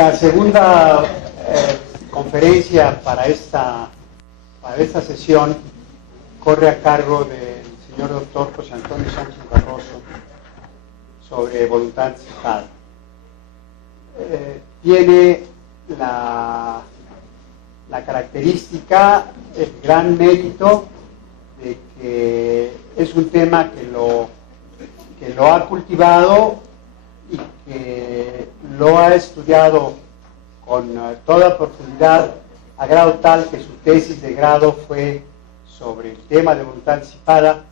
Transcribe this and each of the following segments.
La segunda conferencia para esta sesión corre a cargo del señor doctor José Antonio Sánchez Barroso sobre voluntad anticipada. Tiene la característica, el gran mérito de que es un tema que lo ha cultivado y que lo ha estudiado con toda profundidad, a grado tal que su tesis de grado fue sobre el tema de voluntad anticipada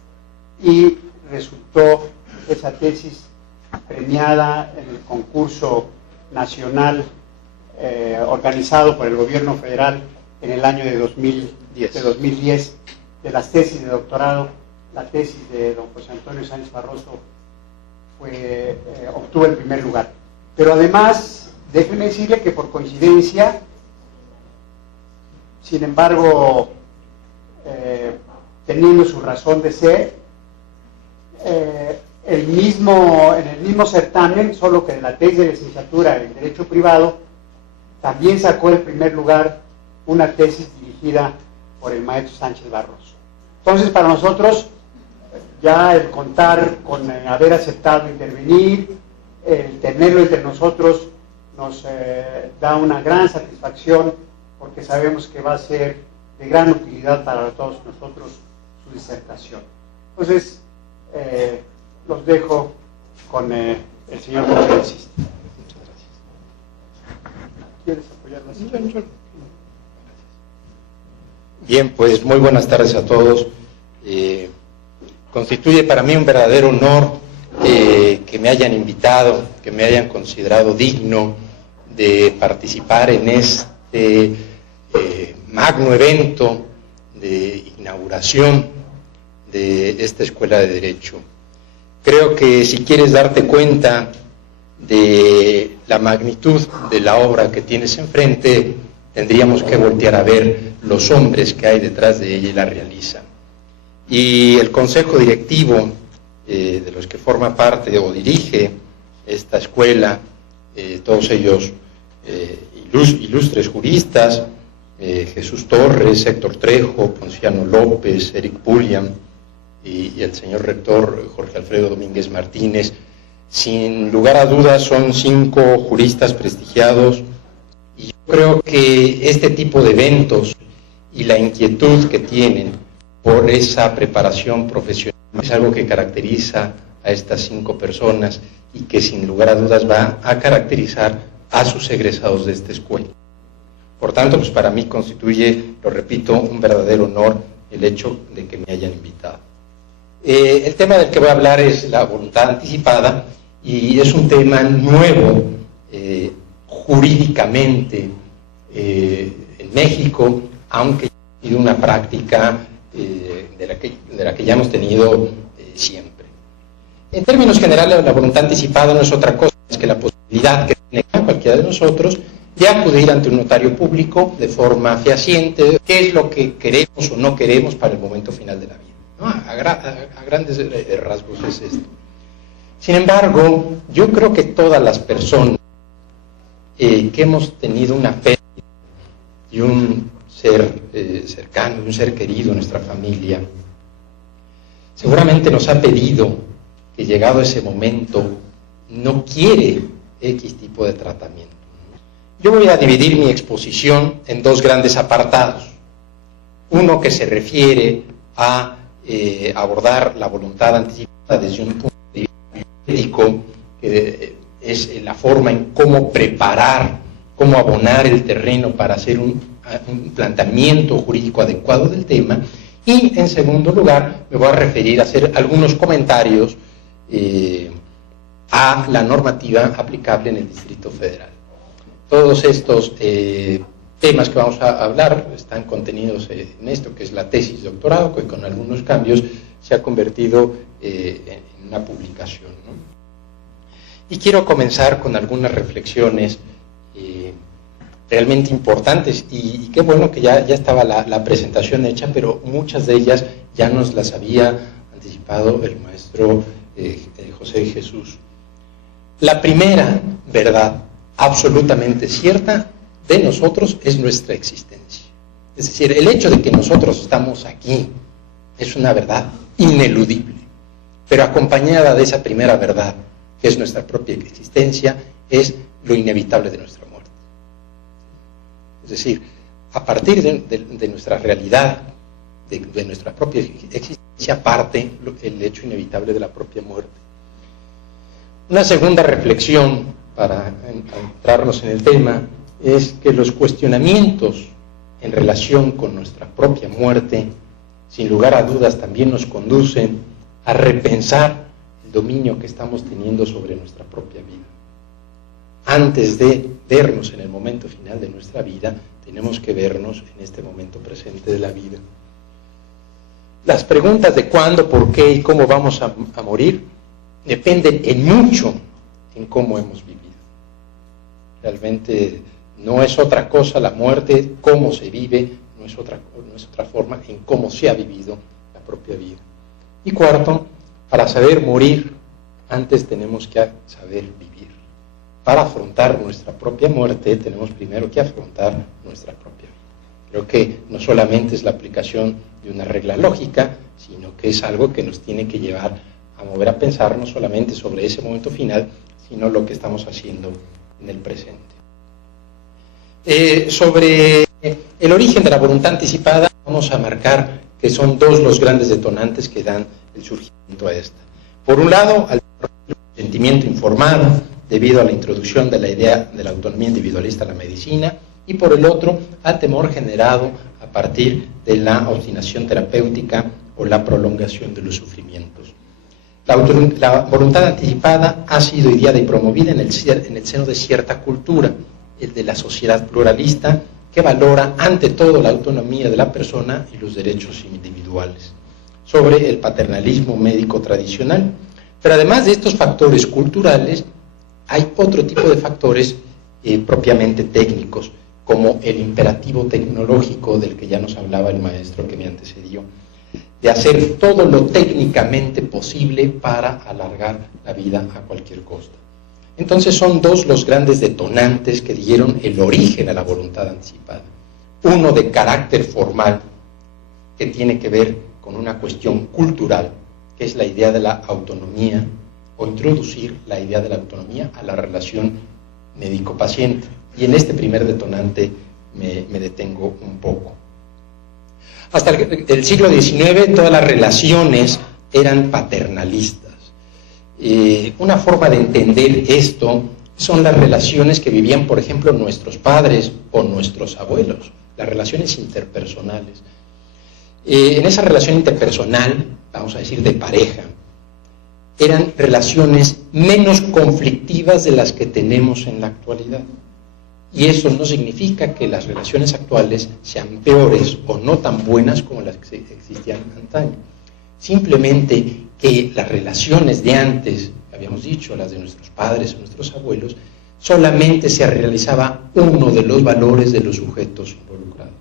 y resultó esa tesis premiada en el concurso nacional organizado por el gobierno federal en el año de 2010 de las tesis de doctorado. La tesis de don José Antonio Sánchez Barroso obtuvo el primer lugar. Pero además, déjenme decirle que por coincidencia, sin embargo, teniendo su razón de ser, en el mismo certamen, solo que en la tesis de licenciatura en Derecho Privado, también sacó el primer lugar una tesis dirigida por el maestro Sánchez Barroso. Entonces, para nosotros, ya el contar con haber aceptado intervenir, el tenerlo entre nosotros, nos da una gran satisfacción, porque sabemos que va a ser de gran utilidad para todos nosotros su disertación. Entonces, los dejo con el señor conferencista. Muchas gracias. ¿Quieres apoyarnos? Bien, pues muy buenas tardes a todos. Constituye para mí un verdadero honor que me hayan invitado, que me hayan considerado digno de participar en este magno evento de inauguración de esta Escuela de Derecho. Creo que si quieres darte cuenta de la magnitud de la obra que tienes enfrente, tendríamos que voltear a ver los hombres que hay detrás de ella y la realizan. Y el consejo directivo de los que forma parte o dirige esta escuela, todos ellos ilustres juristas, Jesús Torres, Héctor Trejo, Ponciano López, Eric Pulliam y el señor rector Jorge Alfredo Domínguez Martínez, sin lugar a dudas son 5 juristas prestigiados, y yo creo que este tipo de eventos y la inquietud que tienen por esa preparación profesional es algo que caracteriza a estas 5 personas y que sin lugar a dudas va a caracterizar a sus egresados de esta escuela. Por tanto, pues para mí constituye, lo repito, un verdadero honor el hecho de que me hayan invitado. El tema del que voy a hablar es la voluntad anticipada, y es un tema nuevo jurídicamente en México, aunque ha sido una práctica de la que ya hemos tenido siempre. En términos generales, la voluntad anticipada no es otra cosa que la posibilidad que tiene cualquiera de nosotros de acudir ante un notario público de forma fehaciente, qué es lo que queremos o no queremos para el momento final de la vida, ¿no? A grandes rasgos es esto. Sin embargo, yo creo que todas las personas que hemos tenido una pérdida y un ser cercano, un ser querido en nuestra familia, seguramente nos ha pedido que llegado ese momento no quiere X tipo de tratamiento. Yo voy a dividir mi exposición en 2 grandes apartados. Uno que se refiere a abordar la voluntad anticipada desde un punto de vista jurídico, que es la forma en cómo preparar, cómo abonar el terreno para hacer un planteamiento jurídico adecuado del tema, y en segundo lugar me voy a referir a hacer algunos comentarios a la normativa aplicable en el Distrito Federal. Todos estos temas que vamos a hablar están contenidos en esto, que es la tesis de doctorado, que con algunos cambios se ha convertido en una publicación, ¿no? Y quiero comenzar con algunas reflexiones realmente importantes, y qué bueno que ya estaba la presentación hecha, pero muchas de ellas ya nos las había anticipado el maestro José Jesús. La primera verdad absolutamente cierta de nosotros es nuestra existencia. Es decir, el hecho de que nosotros estamos aquí es una verdad ineludible, pero acompañada de esa primera verdad, que es nuestra propia existencia, es lo inevitable de nuestra muerte. Es decir, a partir de nuestra realidad, de nuestra propia existencia, parte el hecho inevitable de la propia muerte. Una segunda reflexión, para entrarnos en el tema, es que los cuestionamientos en relación con nuestra propia muerte, sin lugar a dudas, también nos conducen a repensar el dominio que estamos teniendo sobre nuestra propia vida. Antes de vernos en el momento final de nuestra vida, tenemos que vernos en este momento presente de la vida. Las preguntas de cuándo, por qué y cómo vamos a morir dependen en mucho en cómo hemos vivido. Realmente no es otra cosa la muerte, cómo se vive, no es otra forma en cómo se ha vivido la propia vida. Y cuarto, para saber morir, antes tenemos que saber vivir. Para afrontar nuestra propia muerte, tenemos primero que afrontar nuestra propia vida. Creo que no solamente es la aplicación de una regla lógica, sino que es algo que nos tiene que llevar a mover a pensar no solamente sobre ese momento final, sino lo que estamos haciendo en el presente. Sobre el origen de la voluntad anticipada, vamos a marcar que son dos los grandes detonantes que dan el surgimiento a esta. Por un lado, al sentimiento informado, debido a la introducción de la idea de la autonomía individualista a la medicina, y por el otro, al temor generado a partir de la obstinación terapéutica o la prolongación de los sufrimientos. La voluntad anticipada ha sido ideada y promovida en el seno de cierta cultura, el de la sociedad pluralista, que valora ante todo la autonomía de la persona y los derechos individuales, sobre el paternalismo médico tradicional. Pero además de estos factores culturales, hay otro tipo de factores propiamente técnicos, como el imperativo tecnológico del que ya nos hablaba el maestro que me antecedió, de hacer todo lo técnicamente posible para alargar la vida a cualquier costo. Entonces son dos los grandes detonantes que dieron el origen a la voluntad anticipada. Uno de carácter formal, que tiene que ver con una cuestión cultural, que es la idea de la autonomía, o introducir la idea de la autonomía a la relación médico-paciente. Y en este primer detonante me detengo un poco. Hasta el siglo XIX todas las relaciones eran paternalistas. Una forma de entender esto son las relaciones que vivían, por ejemplo, nuestros padres o nuestros abuelos, las relaciones interpersonales. En esa relación interpersonal, vamos a decir de pareja, eran relaciones menos conflictivas de las que tenemos en la actualidad. Y eso no significa que las relaciones actuales sean peores o no tan buenas como las que existían antaño. Simplemente que las relaciones de antes, habíamos dicho, las de nuestros padres o nuestros abuelos, solamente se realizaba uno de los valores de los sujetos involucrados.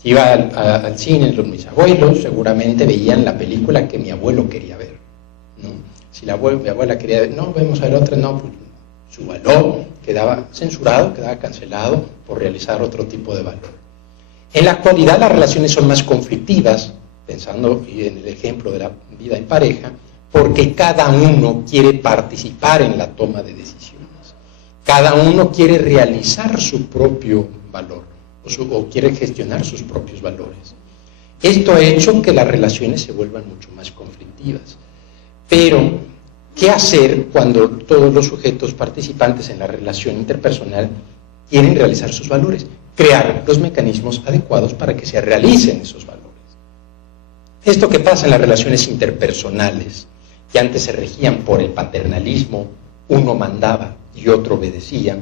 Si iba al cine mis abuelos, seguramente veían la película que mi abuelo quería ver, ¿no? Si mi abuela quería ver, no, vamos a ver otra, no, pues su valor quedaba censurado, quedaba cancelado por realizar otro tipo de valor. En la actualidad las relaciones son más conflictivas, pensando en el ejemplo de la vida en pareja, porque cada uno quiere participar en la toma de decisiones. Cada uno quiere realizar su propio valor o quiere gestionar sus propios valores. Esto ha hecho que las relaciones se vuelvan mucho más conflictivas. Pero, ¿qué hacer cuando todos los sujetos participantes en la relación interpersonal quieren realizar sus valores? Crear los mecanismos adecuados para que se realicen esos valores. Esto que pasa en las relaciones interpersonales, que antes se regían por el paternalismo, uno mandaba y otro obedecía,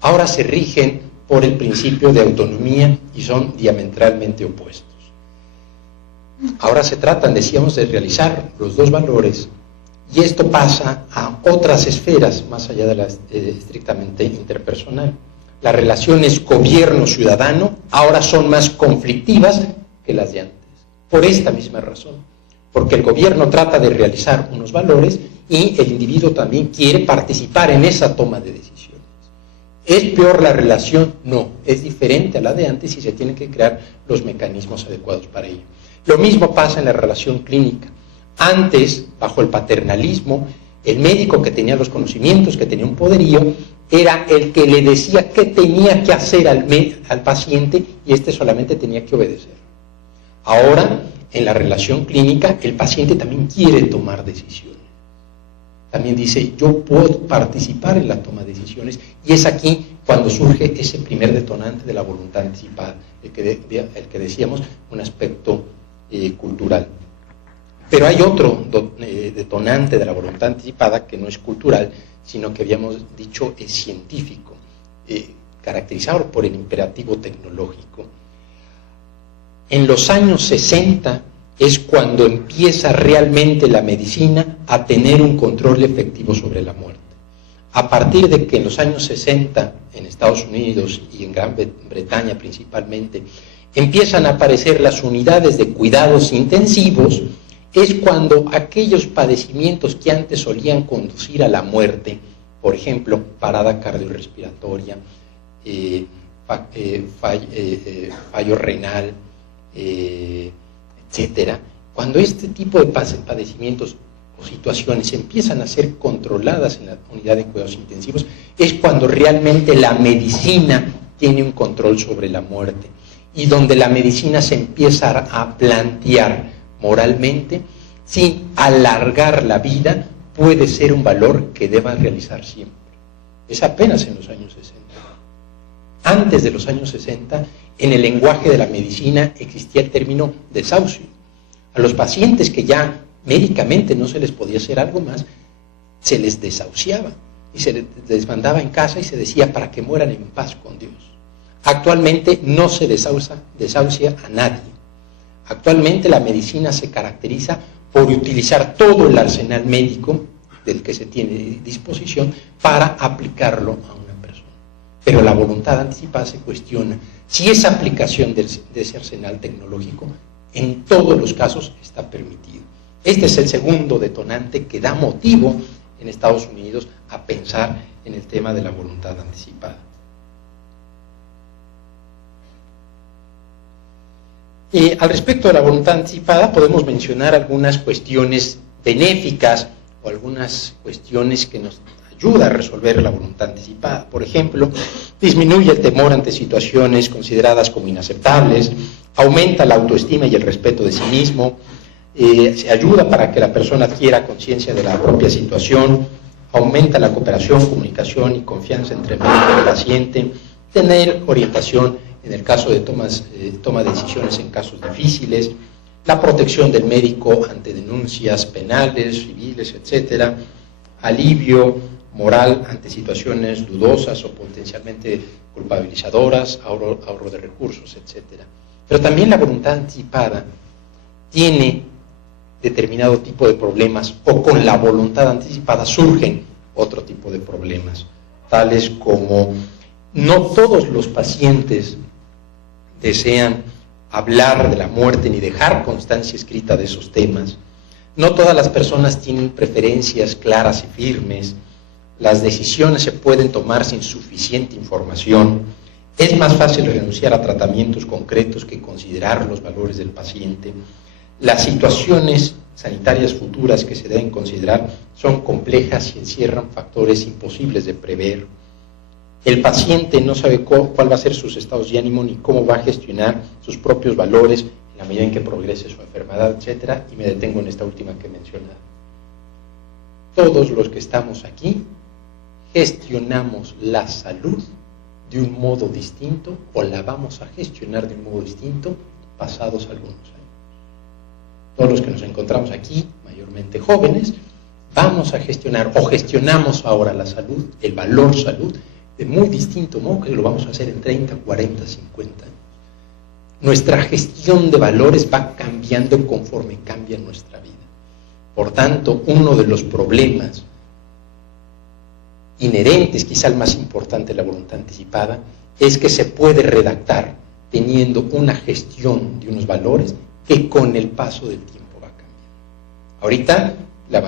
ahora se rigen por el principio de autonomía y son diametralmente opuestos. Ahora se tratan, decíamos, de realizar los dos valores, y esto pasa a otras esferas más allá de la estrictamente interpersonal. Las relaciones gobierno-ciudadano ahora son más conflictivas que las de antes, por esta misma razón, porque el gobierno trata de realizar unos valores y el individuo también quiere participar en esa toma de decisiones. ¿Es peor la relación? No, es diferente a la de antes y se tienen que crear los mecanismos adecuados para ello. Lo mismo pasa en la relación clínica. Antes, bajo el paternalismo, el médico que tenía los conocimientos, que tenía un poderío, era el que le decía qué tenía que hacer al paciente y éste solamente tenía que obedecer. Ahora, en la relación clínica, el paciente también quiere tomar decisiones. También dice, yo puedo participar en la toma de decisiones, y es aquí cuando surge ese primer detonante de la voluntad anticipada, el que decíamos, un aspecto cultural. Pero hay otro detonante de la voluntad anticipada que no es cultural, sino que habíamos dicho es científico, caracterizado por el imperativo tecnológico. En los años 60 es cuando empieza realmente la medicina a tener un control efectivo sobre la muerte. A partir de que en los años 60, en Estados Unidos y en Gran Bretaña principalmente, empiezan a aparecer las unidades de cuidados intensivos, es cuando aquellos padecimientos que antes solían conducir a la muerte, por ejemplo, parada cardiorrespiratoria, fallo renal, etcétera, cuando este tipo de padecimientos o situaciones empiezan a ser controladas en la unidad de cuidados intensivos, es cuando realmente la medicina tiene un control sobre la muerte y donde la medicina se empieza a plantear moralmente si alargar la vida puede ser un valor que deba realizar siempre. Es apenas en los años 60. Antes de los años 60, en el lenguaje de la medicina existía el término desahucio. A los pacientes que ya médicamente no se les podía hacer algo más, se les desahuciaba y se les mandaba en casa y se decía para que mueran en paz con Dios. Actualmente no se desahucia a nadie. Actualmente la medicina se caracteriza por utilizar todo el arsenal médico del que se tiene disposición para aplicarlo a una persona. Pero la voluntad anticipada se cuestiona si esa aplicación de ese arsenal tecnológico en todos los casos está permitido. Este es el segundo detonante que da motivo en Estados Unidos a pensar en el tema de la voluntad anticipada. Al respecto de la voluntad anticipada podemos mencionar algunas cuestiones benéficas o algunas cuestiones que nos ayudan a resolver la voluntad anticipada. Por ejemplo, disminuye el temor ante situaciones consideradas como inaceptables, aumenta la autoestima y el respeto de sí mismo, se ayuda para que la persona adquiera conciencia de la propia situación, aumenta la cooperación, comunicación y confianza entre el médico y el paciente, tener orientación en el caso de toma de decisiones en casos difíciles, la protección del médico ante denuncias penales, civiles, etcétera, alivio moral ante situaciones dudosas o potencialmente culpabilizadoras, ahorro de recursos, etcétera. Pero también la voluntad anticipada tiene determinado tipo de problemas, o con la voluntad anticipada surgen otro tipo de problemas, tales como no todos los pacientes desean hablar de la muerte ni dejar constancia escrita de esos temas, no todas las personas tienen preferencias claras y firmes, las decisiones se pueden tomar sin suficiente información, es más fácil renunciar a tratamientos concretos que considerar los valores del paciente. Las situaciones sanitarias futuras que se deben considerar son complejas y encierran factores imposibles de prever. El paciente no sabe cuál va a ser sus estados de ánimo ni cómo va a gestionar sus propios valores en la medida en que progrese su enfermedad, etc. Y me detengo en esta última que he mencionado. Todos los que estamos aquí gestionamos la salud de un modo distinto o la vamos a gestionar de un modo distinto pasados algunos años. Todos los que nos encontramos aquí, mayormente jóvenes, vamos a gestionar o gestionamos ahora la salud, el valor salud, de muy distinto modo que lo vamos a hacer en 30, 40, 50 años. Nuestra gestión de valores va cambiando conforme cambia nuestra vida. Por tanto, uno de los problemas inherentes, quizá el más importante de la voluntad anticipada, es que se puede redactar teniendo una gestión de unos valores que con el paso del tiempo va cambiando. Ahorita, la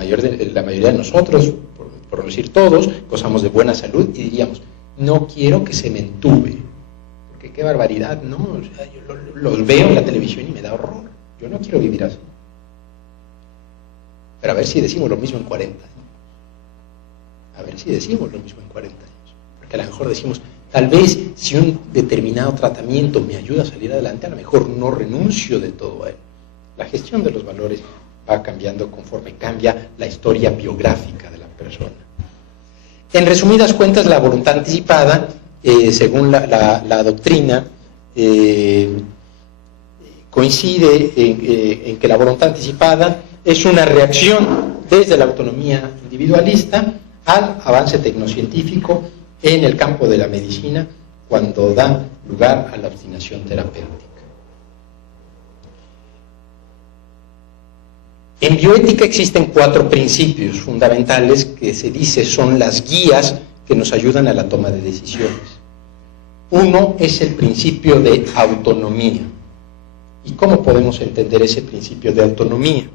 mayoría de nosotros, por no decir todos, gozamos de buena salud y diríamos, no quiero que se me entube, porque qué barbaridad, ¿no? O sea, yo los veo en la televisión y me da horror. Yo no quiero vivir así. Pero a ver si decimos lo mismo en 40 años. A ver si decimos lo mismo en 40 años. Porque a lo mejor decimos, tal vez si un determinado tratamiento me ayuda a salir adelante, a lo mejor no renuncio de todo a él. La gestión de los valores va cambiando conforme cambia la historia biográfica de la persona. En resumidas cuentas, la voluntad anticipada, según la doctrina, coincide en que la voluntad anticipada es una reacción desde la autonomía individualista al avance tecnocientífico en el campo de la medicina cuando da lugar a la obstinación terapéutica. En bioética existen 4 principios fundamentales que se dice son las guías que nos ayudan a la toma de decisiones. Uno es el principio de autonomía. ¿Y cómo podemos entender ese principio de autonomía?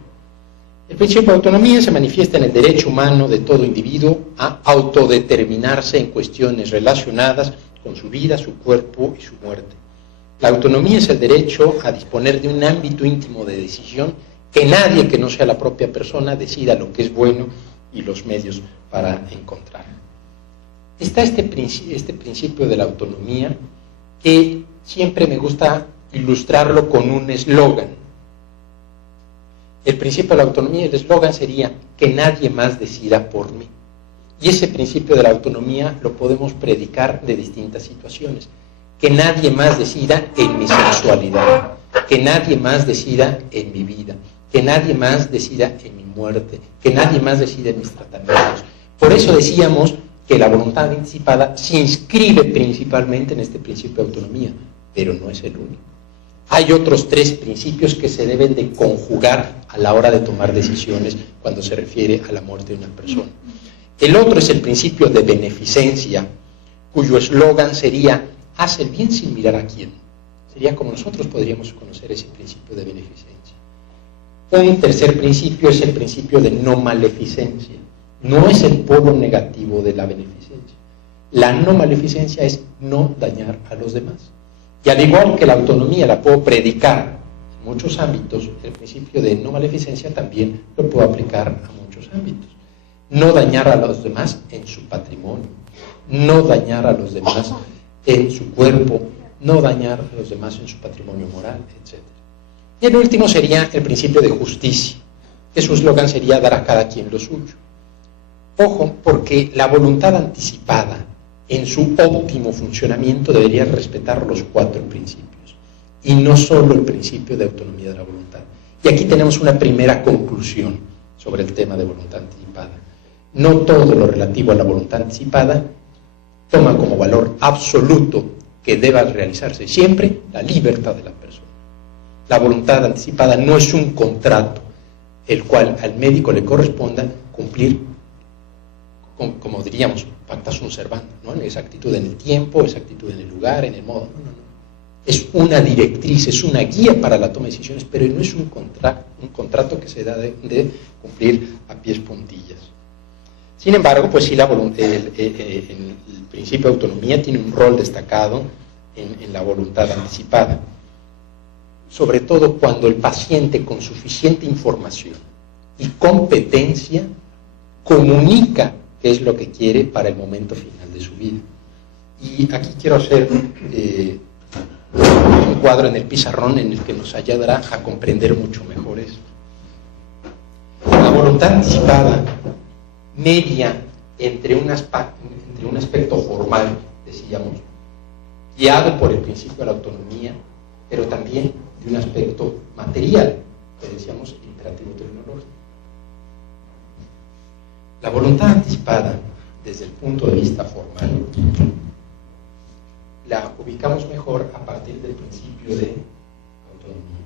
El principio de autonomía se manifiesta en el derecho humano de todo individuo a autodeterminarse en cuestiones relacionadas con su vida, su cuerpo y su muerte. La autonomía es el derecho a disponer de un ámbito íntimo de decisión que nadie que no sea la propia persona decida lo que es bueno y los medios para encontrar. Está este principio de la autonomía que siempre me gusta ilustrarlo con un eslogan. El principio de la autonomía, el eslogan sería que nadie más decida por mí. Y ese principio de la autonomía lo podemos predicar de distintas situaciones. Que nadie más decida en mi sexualidad, que nadie más decida en mi vida, que nadie más decida en mi muerte, que nadie más decida en mis tratamientos. Por eso decíamos que la voluntad anticipada se inscribe principalmente en este principio de autonomía, pero no es el único. Hay otros 3 principios que se deben de conjugar a la hora de tomar decisiones cuando se refiere a la muerte de una persona. El otro es el principio de beneficencia, cuyo eslogan sería, haz el bien sin mirar a quién. Sería como nosotros podríamos conocer ese principio de beneficencia. Un tercer principio es el principio de no maleficencia. No es el polo negativo de la beneficencia. La no maleficencia es no dañar a los demás. Y al igual que la autonomía la puedo predicar en muchos ámbitos, el principio de no maleficencia también lo puedo aplicar a muchos ámbitos. No dañar a los demás en su patrimonio, no dañar a los demás en su cuerpo, no dañar a los demás en su patrimonio moral, etc. Y el último sería el principio de justicia, que su eslogan sería dar a cada quien lo suyo. Ojo, porque la voluntad anticipada en su óptimo funcionamiento debería respetar los 4 principios y no solo el principio de autonomía de la voluntad. Y aquí tenemos una primera conclusión sobre el tema de voluntad anticipada. No todo lo relativo a la voluntad anticipada toma como valor absoluto que deba realizarse siempre la libertad de la persona. La voluntad anticipada no es un contrato el cual al médico le corresponda cumplir como diríamos, pacta sunt servanda, ¿no? En exactitud en el tiempo, exactitud en el lugar, en el modo. No. Es una directriz, es una guía para la toma de decisiones, pero no es un contrato que se da de cumplir a pies puntillas. Sin embargo, pues sí, el principio de autonomía tiene un rol destacado en la voluntad anticipada, sobre todo cuando el paciente con suficiente información y competencia comunica qué es lo que quiere para el momento final de su vida. Y aquí quiero hacer un cuadro en el pizarrón en el que nos ayudará a comprender mucho mejor esto. La voluntad anticipada media entre un aspecto formal, decíamos, guiado por el principio de la autonomía, pero también de un aspecto material, que decíamos imperativo tecnológico. La voluntad anticipada, desde el punto de vista formal, la ubicamos mejor a partir del principio de autonomía.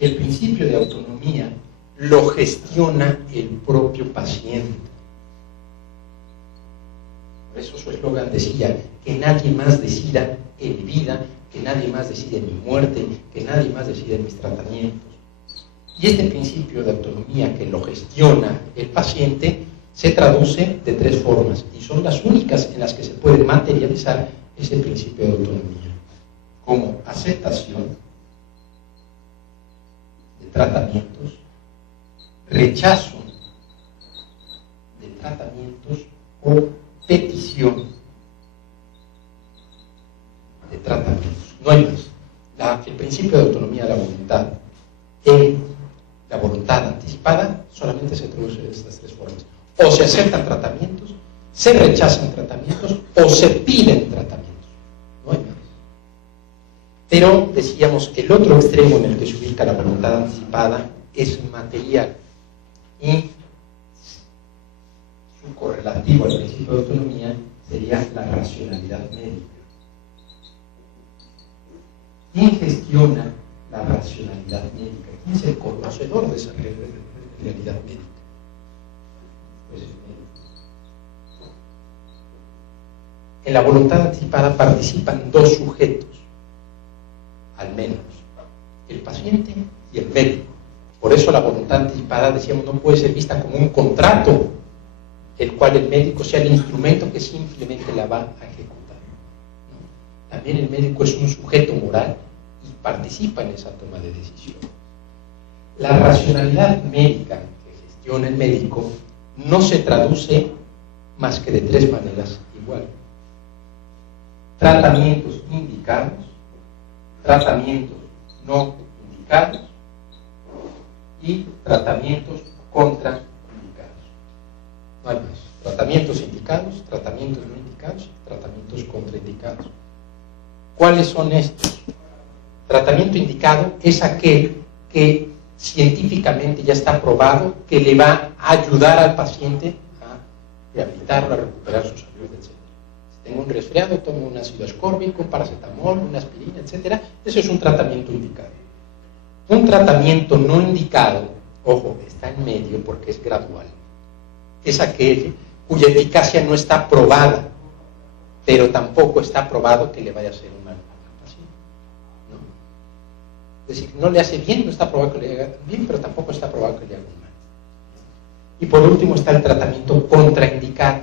El principio de autonomía lo gestiona el propio paciente. Por eso su eslogan decía que nadie más decida en mi vida, que nadie más decide en mi muerte, que nadie más decide en mis tratamientos. Y este principio de autonomía que lo gestiona el paciente se traduce de 3 formas, y son las únicas en las que se puede materializar ese principio de autonomía, como aceptación de tratamientos, rechazo de tratamientos o petición de tratamientos. No hay más. El principio de autonomía de la voluntad en la voluntad anticipada solamente se traduce de estas 3 formas. O se aceptan tratamientos, se rechazan tratamientos o se piden tratamientos. No hay más. Pero decíamos que el otro extremo en el que se ubica la voluntad anticipada es material, y su correlativo al principio de autonomía sería la racionalidad médica. ¿Quién gestiona la racionalidad médica? ¿Quién es el conocedor de esa realidad médica? Pues el médico. En la voluntad anticipada participan 2 sujetos, al menos, el paciente y el médico. Por eso la voluntad anticipada, decíamos, no puede ser vista como un contrato, el cual el médico sea el instrumento que simplemente la va a ejecutar. ¿No? También el médico es un sujeto moral y participa en esa toma de decisión. La racionalidad médica que gestiona el médico no se traduce más que de 3 maneras igual. Tratamientos indicados, tratamientos no indicados y tratamientos contraindicados. No hay más. Tratamientos indicados, tratamientos no indicados, tratamientos contraindicados. ¿Cuáles son estos? Tratamiento indicado es aquel que científicamente ya está probado que le va a ayudar al paciente a rehabilitarlo, a recuperar su salud, etc. Si tengo un resfriado, tomo un ácido ascórbico, un paracetamol, una aspirina, etc. Eso es un tratamiento indicado. Un tratamiento no indicado, ojo, está en medio porque es gradual, es aquel cuya eficacia no está probada, pero tampoco está probado que le vaya a hacer un mal al paciente. ¿No? Es decir, no le hace bien, no está probado que le haga bien, pero tampoco está probado que le haga un mal. Y por último está el tratamiento contraindicado,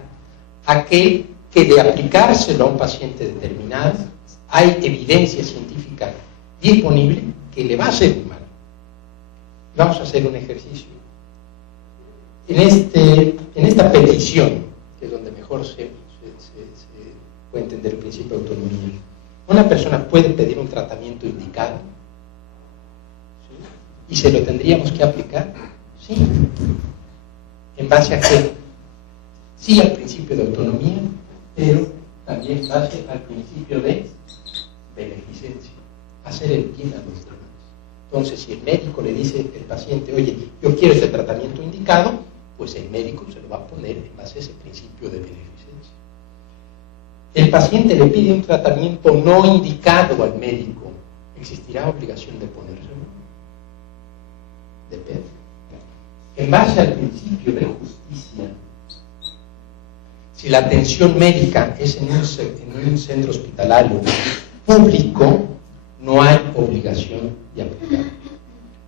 aquel que de aplicárselo a un paciente determinado hay evidencia científica disponible que le va a hacer un mal. Vamos a hacer un ejercicio. En esta petición, que es donde mejor se puede entender el principio de autonomía, una persona puede pedir un tratamiento indicado, ¿sí? Y se lo tendríamos que aplicar, sí. ¿En base a qué? Sí, al principio de autonomía, pero también en base al principio de beneficencia, hacer el bien a los demás. Entonces, si el médico le dice al paciente, oye, yo quiero este tratamiento indicado, pues el médico se lo va a poner en base a ese principio de beneficencia. El paciente le pide un tratamiento no indicado al médico, ¿existirá obligación de ponérselo? Depende. En base al principio de justicia, si la atención médica es en un centro hospitalario público, no hay obligación de aplicar,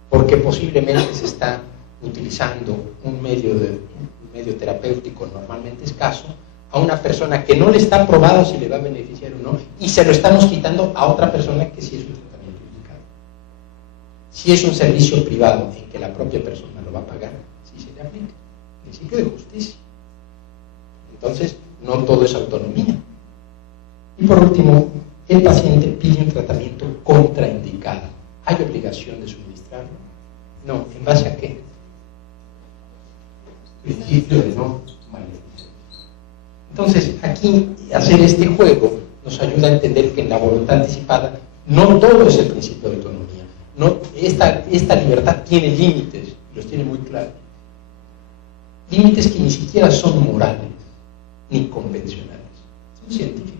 porque posiblemente se está utilizando un medio terapéutico normalmente escaso a una persona que no le está probado si le va a beneficiar o no, y se lo estamos quitando a otra persona que sí es un tratamiento indicado. Si es un servicio privado en que la propia persona lo va a pagar, sí se le aplica el principio de justicia. Entonces, no todo es autonomía. Y por último, el paciente pide un tratamiento contraindicado. ¿Hay obligación de suministrarlo? No. ¿En base a qué? Principio de no maleficencia. Entonces, aquí hacer este juego nos ayuda a entender que en la voluntad anticipada no todo es el principio de autonomía. No, esta libertad tiene límites, los tiene muy claros. Límites que ni siquiera son morales ni convencionales, son científicos.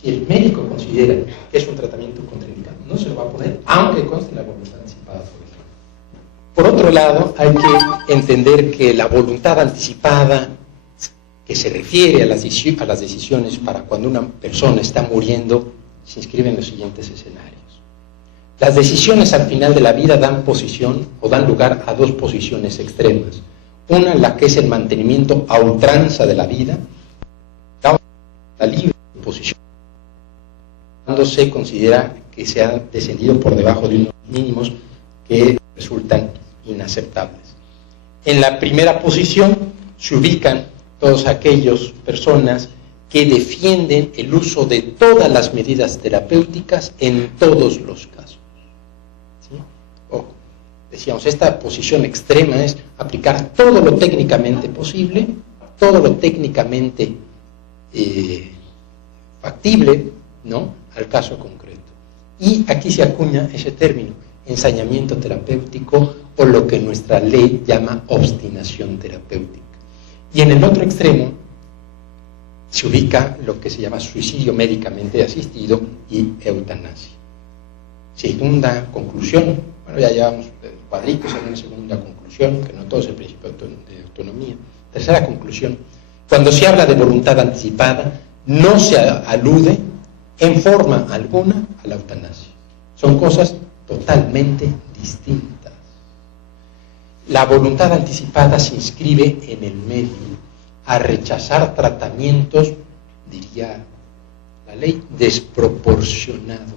Si el médico considera que es un tratamiento contraindicado, no se lo va a poner, aunque conste en la voluntad anticipada, por ejemplo. Por otro lado, hay que entender que la voluntad anticipada, que se refiere a las decisiones para cuando una persona está muriendo, se inscribe en los siguientes escenarios. Las decisiones al final de la vida dan posición o dan lugar a dos posiciones extremas. Una, la que es el mantenimiento a ultranza de la vida, la libre posición, cuando se considera que se ha descendido por debajo de unos mínimos que resultan inaceptables. En la primera posición se ubican todas aquellas personas que defienden el uso de todas las medidas terapéuticas en todos los casos. ¿Sí? Decíamos, esta posición extrema es aplicar todo lo técnicamente posible, todo lo técnicamente factible, ¿no?, al caso concreto. Y aquí se acuña ese término, ensañamiento terapéutico, o lo que nuestra ley llama obstinación terapéutica. Y en el otro extremo se ubica lo que se llama suicidio médicamente asistido y eutanasia. Segunda conclusión, bueno, ya llevamos cuadritos en una segunda conclusión, que no todo es el principio de autonomía. Tercera conclusión, cuando se habla de voluntad anticipada, no se alude en forma alguna a la eutanasia. Son cosas totalmente distintas. La voluntad anticipada se inscribe en el medio, a rechazar tratamientos, diría la ley, desproporcionados.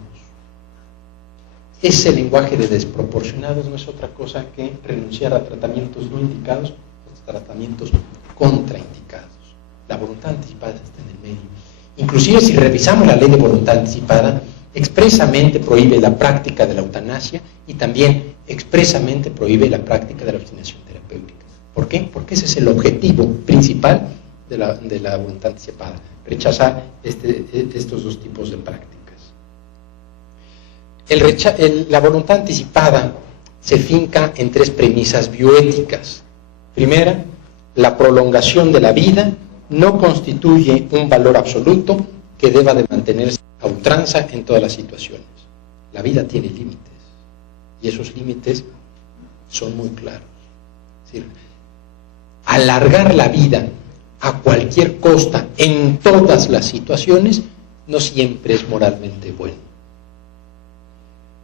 Ese lenguaje de desproporcionados no es otra cosa que renunciar a tratamientos no indicados, a tratamientos contraindicados. La voluntad anticipada está en el medio. Inclusive si revisamos la ley de voluntad anticipada, expresamente prohíbe la práctica de la eutanasia y también expresamente prohíbe la práctica de la obstinación terapéutica. ¿Por qué? Porque ese es el objetivo principal de la voluntad anticipada, rechazar estos dos tipos de prácticas. La voluntad anticipada se finca en tres premisas bioéticas. Primera, la prolongación de la vida no constituye un valor absoluto que deba de mantenerse a ultranza en todas las situaciones. La vida tiene límites y esos límites son muy claros. Es decir, alargar la vida a cualquier costa en todas las situaciones no siempre es moralmente bueno.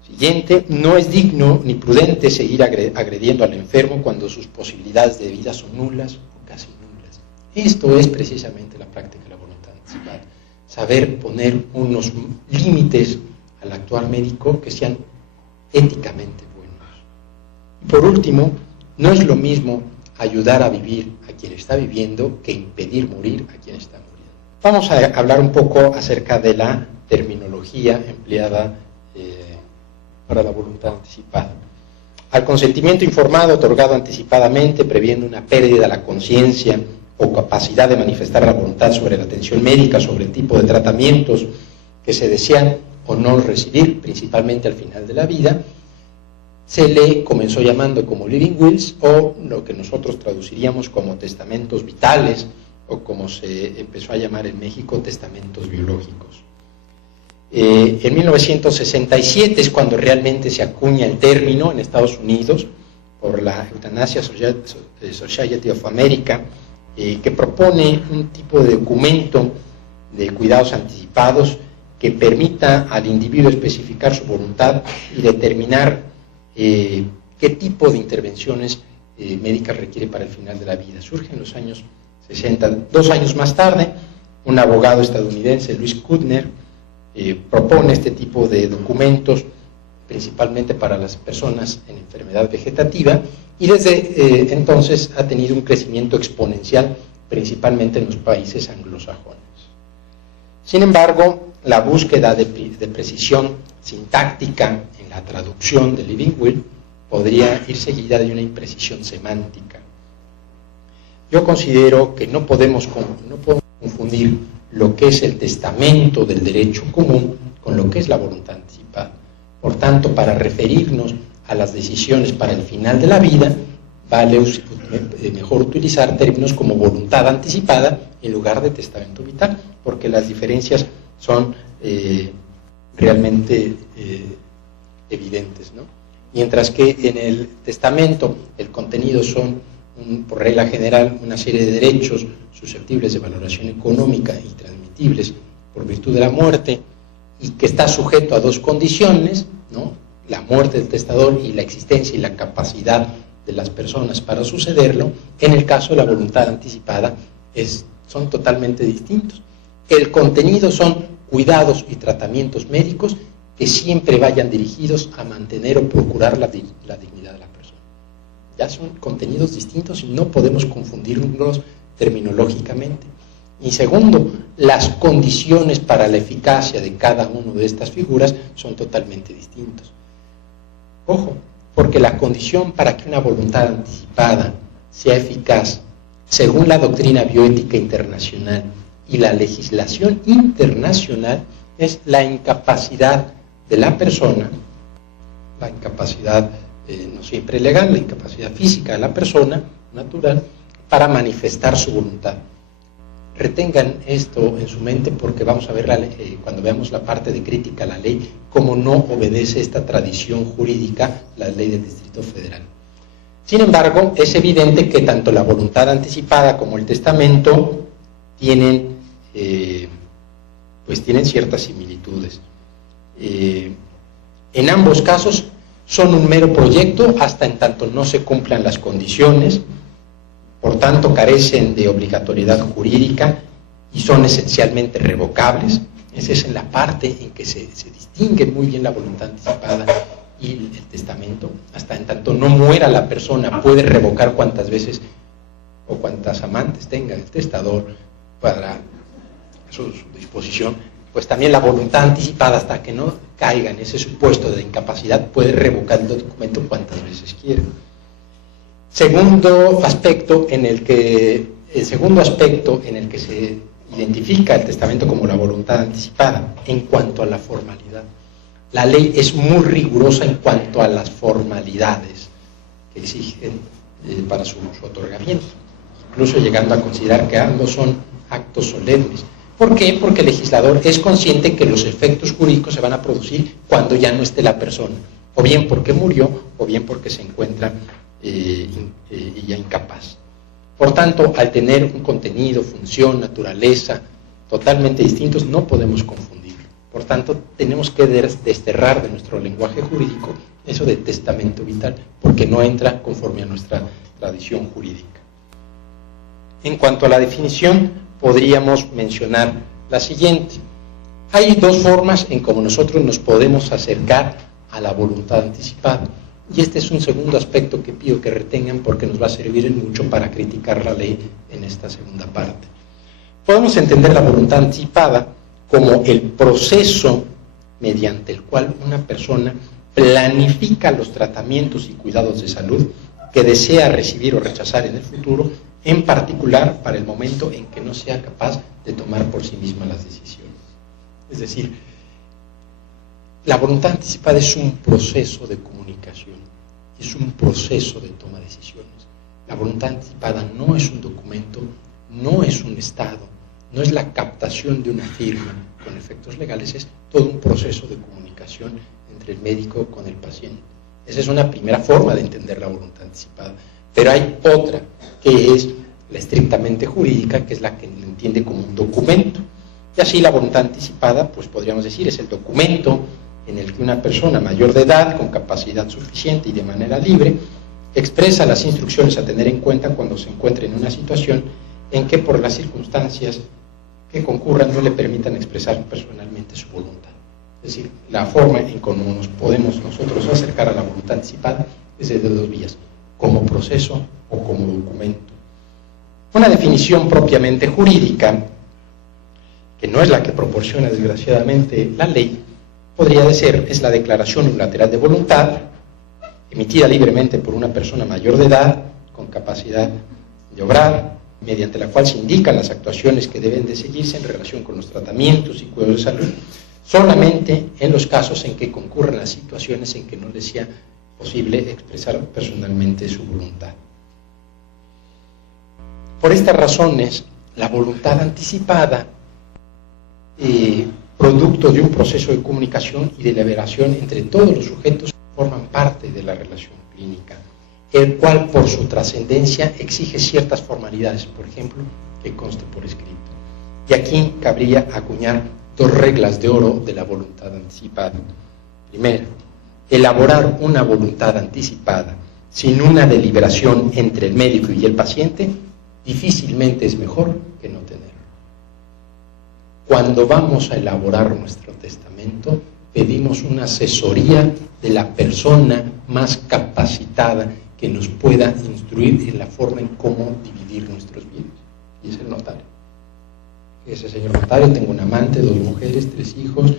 Siguiente, no es digno ni prudente seguir agrediendo al enfermo cuando sus posibilidades de vida son nulas o casi nulas. Esto es precisamente la práctica de la voluntad anticipada. Saber poner unos límites al actuar médico que sean éticamente buenos. Y por último, no es lo mismo ayudar a vivir a quien está viviendo que impedir morir a quien está muriendo. Vamos a hablar un poco acerca de la terminología empleada para la voluntad anticipada. Al consentimiento informado otorgado anticipadamente, previendo una pérdida de la conciencia o capacidad de manifestar la voluntad sobre la atención médica, sobre el tipo de tratamientos que se desean o no recibir, principalmente al final de la vida, se le comenzó llamando como living wills, o lo que nosotros traduciríamos como testamentos vitales, o como se empezó a llamar en México, testamentos biológicos. En 1967 es cuando realmente se acuña el término en Estados Unidos por la Euthanasia Society of America, que propone un tipo de documento de cuidados anticipados que permita al individuo especificar su voluntad y determinar qué tipo de intervenciones médicas requiere para el final de la vida. Surge en los años 60. 2 años más tarde, un abogado estadounidense, Louis Kuttner, propone este tipo de documentos principalmente para las personas en enfermedad vegetativa, y desde entonces ha tenido un crecimiento exponencial principalmente en los países anglosajones. Sin embargo, la búsqueda de precisión sintáctica en la traducción de living will podría ir seguida de una imprecisión semántica. Yo considero que no podemos confundir lo que es el testamento del derecho común con lo que es la voluntad anticipada. Por tanto, para referirnos a las decisiones para el final de la vida, vale mejor utilizar términos como voluntad anticipada en lugar de testamento vital, porque las diferencias son realmente evidentes, ¿no? Mientras que en el testamento el contenido son, por regla general, una serie de derechos susceptibles de valoración económica y transmitibles por virtud de la muerte, y que está sujeto a 2 condiciones, ¿no? la muerte del testador y la existencia y la capacidad de las personas para sucederlo. En el caso de la voluntad anticipada son totalmente distintos. El contenido son cuidados y tratamientos médicos que siempre vayan dirigidos a mantener o procurar la dignidad de la persona. Ya son contenidos distintos y no podemos confundirlos terminológicamente. Y segundo, las condiciones para la eficacia de cada una de estas figuras son totalmente distintos. Ojo, porque la condición para que una voluntad anticipada sea eficaz, según la doctrina bioética internacional y la legislación internacional, es la incapacidad de la persona, la incapacidad no siempre legal, la incapacidad física de la persona natural para manifestar su voluntad. Retengan esto en su mente porque vamos a ver cuando veamos la parte de crítica a la ley, cómo no obedece esta tradición jurídica la ley del Distrito Federal. Sin embargo, es evidente que tanto la voluntad anticipada como el testamento tienen ciertas similitudes. En ambos casos son un mero proyecto hasta en tanto no se cumplan las condiciones. Por tanto, carecen de obligatoriedad jurídica y son esencialmente revocables. Esa es en la parte en que se distingue muy bien la voluntad anticipada y el testamento. Hasta en tanto no muera la persona, puede revocar cuantas veces o cuantas amantes tenga el testador para su disposición. Pues también la voluntad anticipada, hasta que no caiga en ese supuesto de incapacidad, puede revocar el documento cuantas veces quiera. El segundo aspecto en el que se identifica el testamento como la voluntad anticipada, en cuanto a la formalidad. La ley es muy rigurosa en cuanto a las formalidades que exigen para su otorgamiento, incluso llegando a considerar que ambos son actos solemnes. ¿Por qué? Porque el legislador es consciente que los efectos jurídicos se van a producir cuando ya no esté la persona, o bien porque murió, o bien porque se encuentra ya incapaz. Por tanto, al tener un contenido, función, naturaleza totalmente distintos, no podemos confundirlo. Por tanto, tenemos que desterrar de nuestro lenguaje jurídico eso de testamento vital, porque no entra conforme a nuestra tradición jurídica. En cuanto a la definición, podríamos mencionar la siguiente. Hay dos formas en cómo nosotros nos podemos acercar a la voluntad anticipada. Y este es un segundo aspecto que pido que retengan porque nos va a servir en mucho para criticar la ley en esta segunda parte. Podemos entender la voluntad anticipada como el proceso mediante el cual una persona planifica los tratamientos y cuidados de salud que desea recibir o rechazar en el futuro, en particular para el momento en que no sea capaz de tomar por sí misma las decisiones. Es decir, la voluntad anticipada es un proceso de comunicación, es un proceso de toma de decisiones. La voluntad anticipada no es un documento, no es un estado, no es la captación de una firma con efectos legales, es todo un proceso de comunicación entre el médico con el paciente. Esa es una primera forma de entender la voluntad anticipada. Pero hay otra, que es la estrictamente jurídica, que es la que lo entiende como un documento. Y así la voluntad anticipada, pues podríamos decir, es el documento en el que una persona mayor de edad, con capacidad suficiente y de manera libre, expresa las instrucciones a tener en cuenta cuando se encuentre en una situación en que por las circunstancias que concurran no le permitan expresar personalmente su voluntad. Es decir, la forma en cómo nos podemos nosotros acercar a la voluntad anticipada es de dos vías, como proceso o como documento. Una definición propiamente jurídica, que no es la que proporciona desgraciadamente la ley, podría ser, es la declaración unilateral de voluntad, emitida libremente por una persona mayor de edad, con capacidad de obrar, mediante la cual se indican las actuaciones que deben de seguirse en relación con los tratamientos y cuidados de salud, solamente en los casos en que concurran las situaciones en que no les sea posible expresar personalmente su voluntad. Por estas razones, la voluntad anticipada, producto de un proceso de comunicación y deliberación entre todos los sujetos, forman parte de la relación clínica, el cual por su trascendencia exige ciertas formalidades, por ejemplo, que conste por escrito. Y aquí cabría acuñar dos reglas de oro de la voluntad anticipada. Primera, elaborar una voluntad anticipada sin una deliberación entre el médico y el paciente difícilmente es mejor que no tenerlo. Cuando vamos a elaborar nuestro testamento, pedimos una asesoría de la persona más capacitada que nos pueda instruir en la forma en cómo dividir nuestros bienes, y es el notario. Ese señor notario, tengo un amante, 2 mujeres, 3 hijos,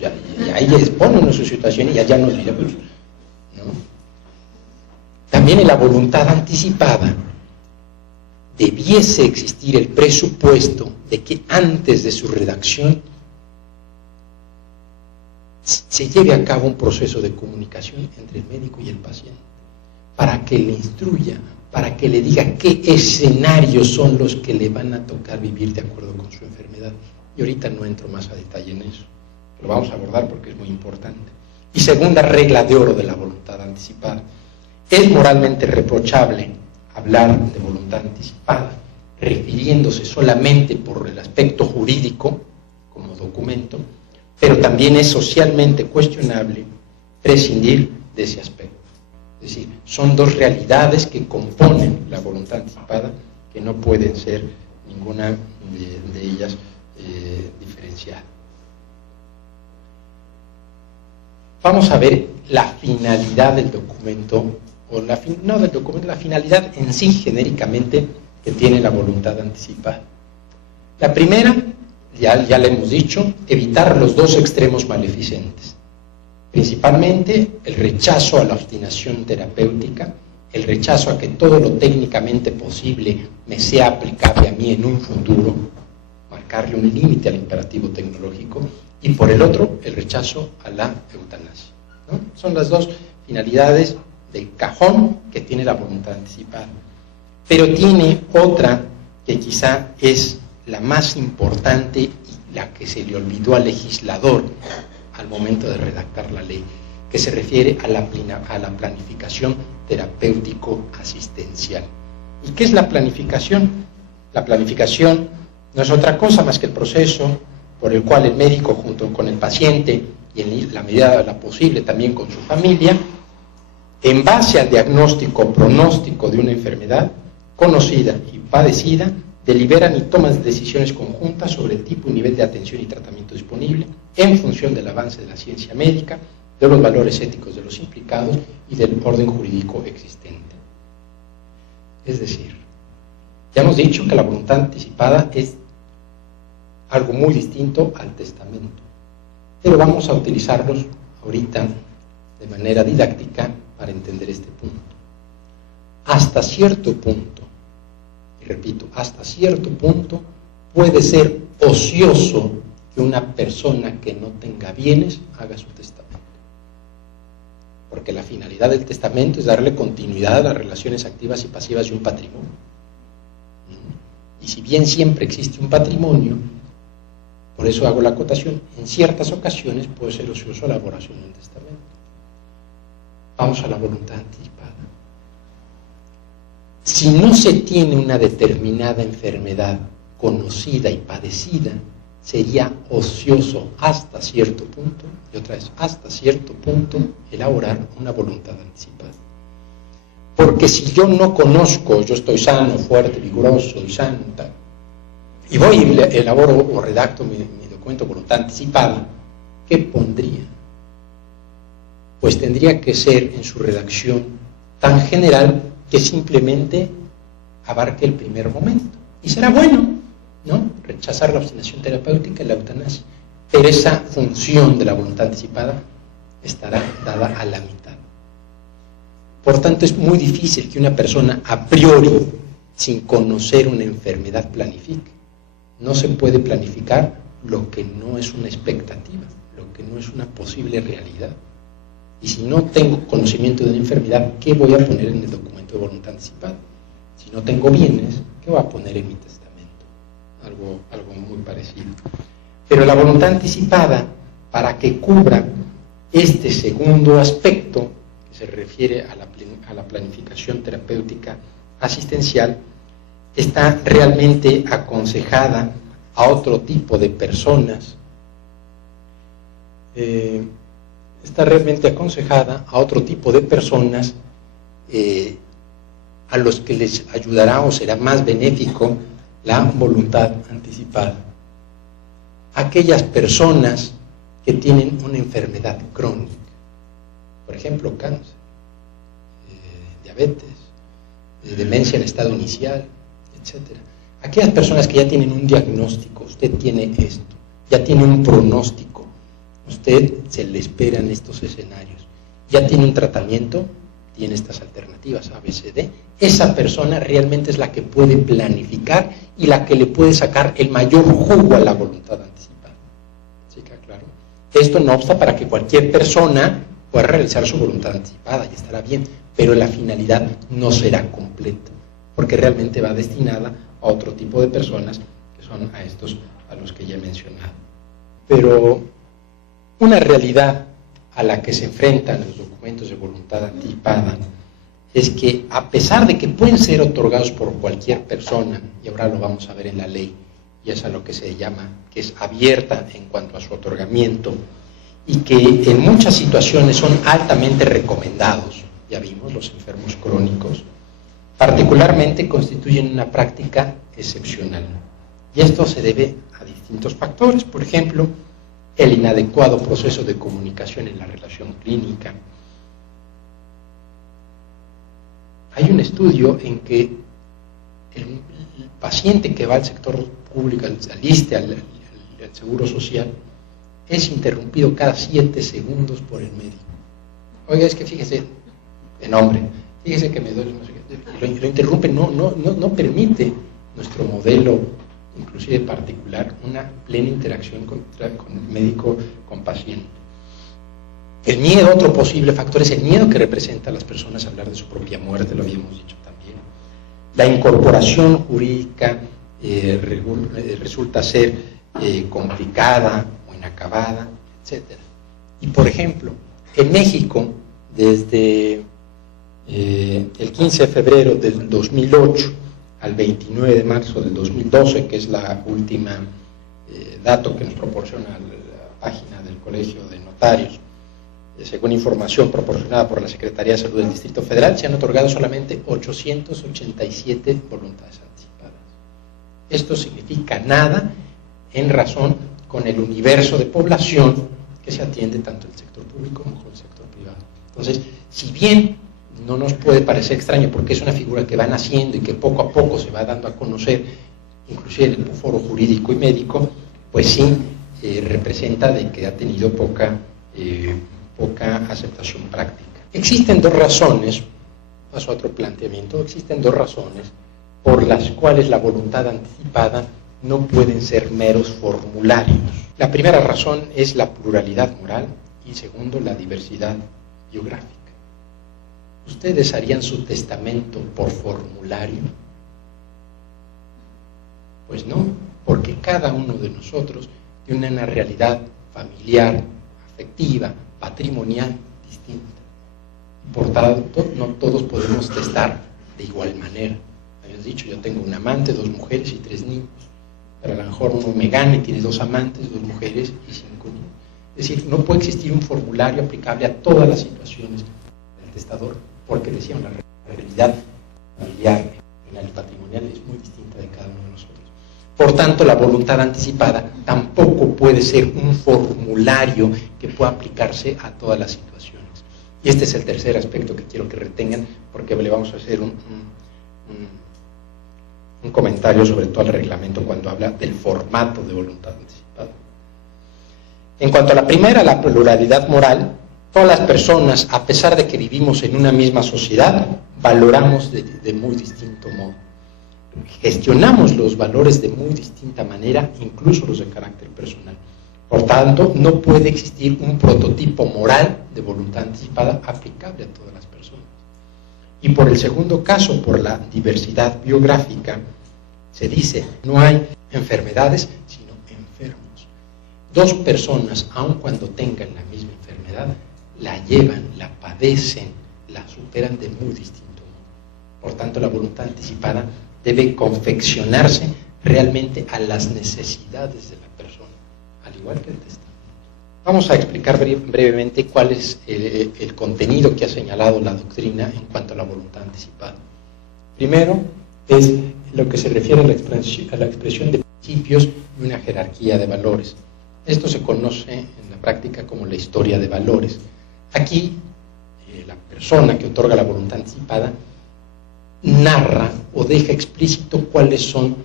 y ahí les pone una su situación y allá nos dirá, pues, ¿no? También en la voluntad anticipada debiese existir el presupuesto de que antes de su redacción se lleve a cabo un proceso de comunicación entre el médico y el paciente, para que le instruya, para que le diga qué escenarios son los que le van a tocar vivir de acuerdo con su enfermedad. Y ahorita no entro más a detalle en eso, lo vamos a abordar porque es muy importante. Y segunda regla de oro de la voluntad anticipada: es moralmente reprochable hablar de voluntad anticipada refiriéndose solamente por el aspecto jurídico como documento, pero también es socialmente cuestionable prescindir de ese aspecto. Es decir, son 2 realidades que componen la voluntad anticipada que no pueden ser ninguna de ellas diferenciada. Vamos a ver la finalidad del documento, la finalidad en sí genéricamente que tiene la voluntad anticipada. La primera, ya le hemos dicho, evitar los 2 extremos maleficentes. Principalmente el rechazo a la obstinación terapéutica, el rechazo a que todo lo técnicamente posible me sea aplicable a mí en un futuro, marcarle un límite al imperativo tecnológico, y por el otro, el rechazo a la eutanasia, ¿no? Son las 2 finalidades de cajón que tiene la voluntad anticipada. Pero tiene otra que quizá es la más importante y la que se le olvidó al legislador al momento de redactar la ley, que se refiere a la planificación terapéutico-asistencial. ¿Y qué es la planificación? La planificación no es otra cosa más que el proceso por el cual el médico, junto con el paciente y en la medida de la posible también con su familia, en base al diagnóstico o pronóstico de una enfermedad conocida y padecida, deliberan y toman decisiones conjuntas sobre el tipo y nivel de atención y tratamiento disponible en función del avance de la ciencia médica, de los valores éticos de los implicados y del orden jurídico existente. Es decir, ya hemos dicho que la voluntad anticipada es algo muy distinto al testamento, pero vamos a utilizarlos ahorita de manera didáctica para entender este punto. Hasta cierto punto, y repito, hasta cierto punto puede ser ocioso que una persona que no tenga bienes haga su testamento, porque la finalidad del testamento es darle continuidad a las relaciones activas y pasivas de un patrimonio. Y si bien siempre existe un patrimonio, por eso hago la acotación, en ciertas ocasiones puede ser ocioso la elaboración de un testamento. Vamos a la voluntad anticipada. Si no se tiene una determinada enfermedad conocida y padecida, sería ocioso hasta cierto punto, y otra vez, hasta cierto punto, elaborar una voluntad anticipada. Porque si yo no conozco, yo estoy sano, fuerte, vigoroso y sano, y voy y elaboro o redacto mi documento de voluntad anticipada, ¿qué pondría? Pues tendría que ser en su redacción tan general que simplemente abarque el primer momento. Y será bueno, ¿no?, rechazar la obstinación terapéutica y la eutanasia. Pero esa función de la voluntad anticipada estará dada a la mitad. Por tanto, es muy difícil que una persona a priori, sin conocer una enfermedad, planifique. No se puede planificar lo que no es una expectativa, lo que no es una posible realidad. Y si no tengo conocimiento de una enfermedad, ¿qué voy a poner en el documento de voluntad anticipada? Si no tengo bienes, ¿qué voy a poner en mi testamento? Algo muy parecido. Pero la voluntad anticipada, para que cubra este segundo aspecto, que se refiere a la planificación terapéutica asistencial, está realmente aconsejada a otro tipo de personas. está realmente aconsejada a otro tipo de personas a los que les ayudará o será más benéfico la voluntad anticipada. Aquellas personas que tienen una enfermedad crónica, por ejemplo, cáncer, diabetes, demencia en estado inicial, etc. Aquellas personas que ya tienen un diagnóstico, usted tiene esto, ya tiene un pronóstico, usted se le espera en estos escenarios, ya tiene un tratamiento, tiene estas alternativas A, B, C, D, esa persona realmente es la que puede planificar y la que le puede sacar el mayor jugo a la voluntad anticipada. ¿Sí queda claro? Esto no obsta para que cualquier persona pueda realizar su voluntad anticipada y estará bien, pero la finalidad no será completa, porque realmente va destinada a otro tipo de personas que son a estos a los que ya he mencionado. Pero una realidad a la que se enfrentan los documentos de voluntad anticipada es que, a pesar de que pueden ser otorgados por cualquier persona, y ahora lo vamos a ver en la ley, y es a lo que se llama, que es abierta en cuanto a su otorgamiento, y que en muchas situaciones son altamente recomendados, ya vimos, los enfermos crónicos, particularmente constituyen una práctica excepcional. Y esto se debe a distintos factores, por ejemplo, el inadecuado proceso de comunicación en la relación clínica. Hay un estudio en que el paciente que va al sector público, al ISSSTE, al Seguro Social, es interrumpido cada 7 segundos por el médico. Oiga, es que fíjese, en hombre, fíjese que me duele, no sé qué, lo interrumpe, no permite nuestro modelo, inclusive particular, una plena interacción con el médico, con paciente. El miedo, otro posible factor, es el miedo que representa a las personas a hablar de su propia muerte, lo habíamos dicho también. La incorporación jurídica resulta ser complicada o inacabada, etc. Y por ejemplo, en México, desde el 15 de febrero del 2008 al 29 de marzo del 2012, que es la última dato que nos proporciona la página del Colegio de Notarios, según información proporcionada por la Secretaría de Salud del Distrito Federal, se han otorgado solamente 887 voluntades anticipadas. Esto significa nada en razón con el universo de población que se atiende tanto en el sector público como en el sector privado. Entonces, si bien no nos puede parecer extraño porque es una figura que va naciendo y que poco a poco se va dando a conocer, inclusive en el foro jurídico y médico, pues sí representa de que ha tenido poca aceptación práctica. Existen dos razones, paso a otro planteamiento, existen dos razones por las cuales la voluntad anticipada no pueden ser meros formularios. La primera razón es la pluralidad moral y segundo, la diversidad biográfica. ¿Ustedes harían su testamento por formulario? Pues no, porque cada uno de nosotros tiene una realidad familiar, afectiva, patrimonial distinta. Por tanto, no todos podemos testar de igual manera. Habías dicho, yo tengo un amante, 2 mujeres y 3 niños. Pero a lo mejor uno me gana y tiene 2 amantes, 2 mujeres y 5 niños. Es decir, no puede existir un formulario aplicable a todas las situaciones del testador, porque decíamos, la realidad familiar y patrimonial es muy distinta de cada uno de nosotros. Por tanto, la voluntad anticipada tampoco puede ser un formulario que pueda aplicarse a todas las situaciones. Y este es el tercer aspecto que quiero que retengan, porque le vamos a hacer un comentario sobre todo al reglamento cuando habla del formato de voluntad anticipada. En cuanto a la primera, la pluralidad moral, todas las personas, a pesar de que vivimos en una misma sociedad, valoramos de muy distinto modo. Gestionamos los valores de muy distinta manera, incluso los de carácter personal. Por tanto, no puede existir un prototipo moral de voluntad anticipada aplicable a todas las personas. Y por el segundo caso, por la diversidad biográfica, se dice, no hay enfermedades, sino enfermos. 2 personas, aun cuando tengan la misma enfermedad, la llevan, la padecen, la superan de muy distinto modo. Por tanto, la voluntad anticipada debe confeccionarse realmente a las necesidades de la persona, al igual que el testamento. Vamos a explicar brevemente cuál es el contenido que ha señalado la doctrina en cuanto a la voluntad anticipada. Primero, es lo que se refiere a la expresión de principios y una jerarquía de valores. Esto se conoce en la práctica como la historia de valores. Aquí, la persona que otorga la voluntad anticipada narra o deja explícito cuáles son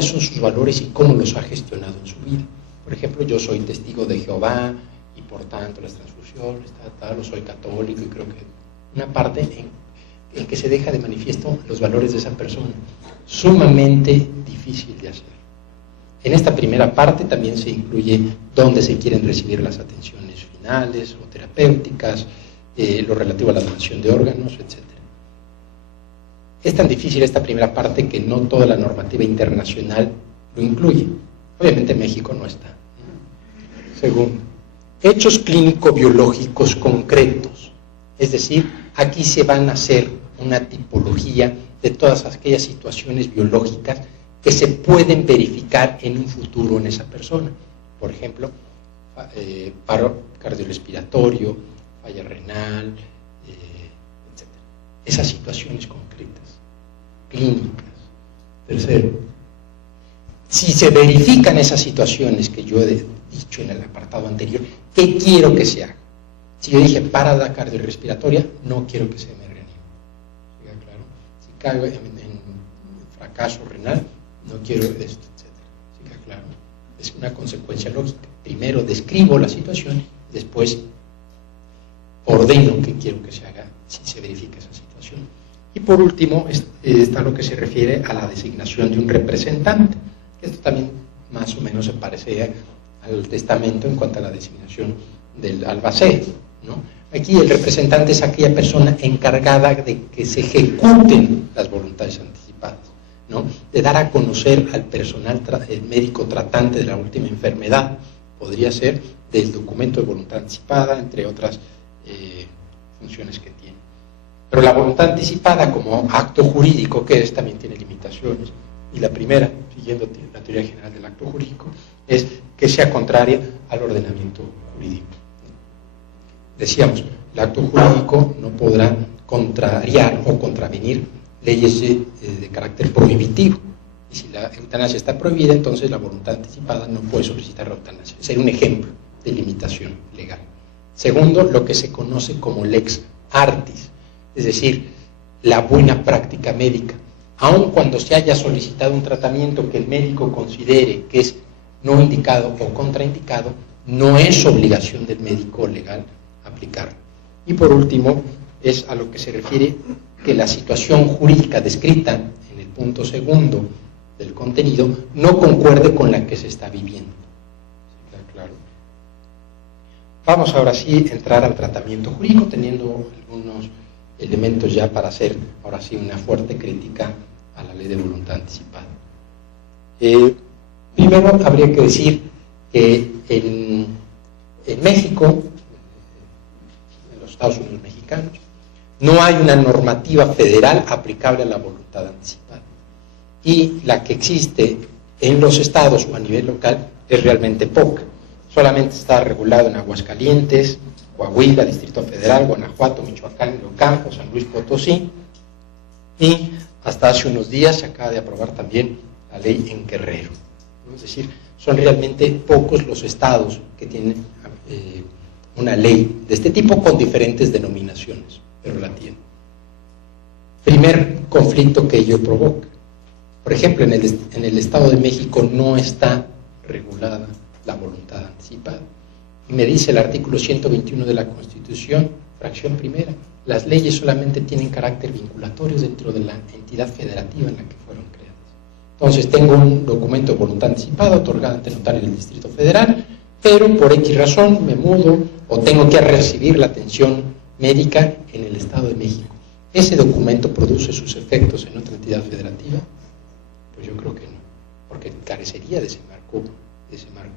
sus valores y cómo los ha gestionado en su vida. Por ejemplo, yo soy testigo de Jehová y por tanto las transfusiones, o soy católico, y creo que una parte en que se deja de manifiesto los valores de esa persona, sumamente difícil de hacer. En esta primera parte también se incluye dónde se quieren recibir las atenciones finales o terapéuticas, lo relativo a la donación de órganos, etc. Es tan difícil esta primera parte que no toda la normativa internacional lo incluye. Obviamente México no está. Segundo, hechos clínico-biológicos concretos. Es decir, aquí se van a hacer una tipología de todas aquellas situaciones biológicas que se pueden verificar en un futuro en esa persona. Por ejemplo, paro cardiorrespiratorio, falla renal, etc. Esas situaciones concretas, clínicas. Tercero, si se verifican esas situaciones que yo he dicho en el apartado anterior, ¿qué quiero que se haga? Si yo dije parada cardiorrespiratoria, no quiero que se me reanime. ¿Siga claro? Si caigo en fracaso renal, no quiero esto, etc. ¿Siga claro? Es una consecuencia lógica. Primero describo la situación, después ordeno qué quiero que se haga si se verifica esa situación. Y por último está lo que se refiere a la designación de un representante. Esto también más o menos se parece al testamento en cuanto a la designación del albacea, ¿no? Aquí el representante es aquella persona encargada de que se ejecuten las voluntades anticipadas, ¿no? De dar a conocer al personal médico tratante de la última enfermedad, podría ser del documento de voluntad anticipada, entre otras funciones que tiene. Pero la voluntad anticipada como acto jurídico que es, también tiene limitaciones. Y la primera, siguiendo la teoría general del acto jurídico, es que sea contraria al ordenamiento jurídico. Decíamos, el acto jurídico no podrá contrariar o contravenir leyes de carácter prohibitivo. Y si la eutanasia está prohibida, entonces la voluntad anticipada no puede solicitar la eutanasia. Sería un ejemplo de limitación legal. Segundo, lo que se conoce como lex artis, es decir, la buena práctica médica. Aun cuando se haya solicitado un tratamiento que el médico considere que es no indicado o contraindicado, no es obligación del médico legal aplicarlo. Y por último, es a lo que se refiere que la situación jurídica descrita en el punto segundo del contenido no concuerde con la que se está viviendo. ¿Está claro? Vamos ahora sí a entrar al tratamiento jurídico, teniendo algunos elementos ya para hacer ahora sí una fuerte crítica a la ley de voluntad anticipada. Primero habría que decir que en México, en los Estados Unidos mexicanos, no hay una normativa federal aplicable a la voluntad anticipada. Y la que existe en los estados o a nivel local es realmente poca. Solamente está regulado en Aguascalientes, Coahuila, Distrito Federal, Guanajuato, Michoacán, Ocampo, San Luis Potosí, y hasta hace unos días se acaba de aprobar también la ley en Guerrero. Es decir, son realmente pocos los estados que tienen una ley de este tipo con diferentes denominaciones, pero la tienen. Primer conflicto que ello provoca. Por ejemplo, en el Estado de México no está regulada la voluntad anticipada. Y me dice el artículo 121 de la Constitución, fracción primera, las leyes solamente tienen carácter vinculatorio dentro de la entidad federativa en la que fueron creadas. Entonces tengo un documento de voluntad anticipada otorgado ante notario del Distrito Federal, pero por X razón me mudo o tengo que recibir la atención médica en el Estado de México. ¿Ese documento produce sus efectos en otra entidad federativa? Pues yo creo que no, porque carecería de ese marco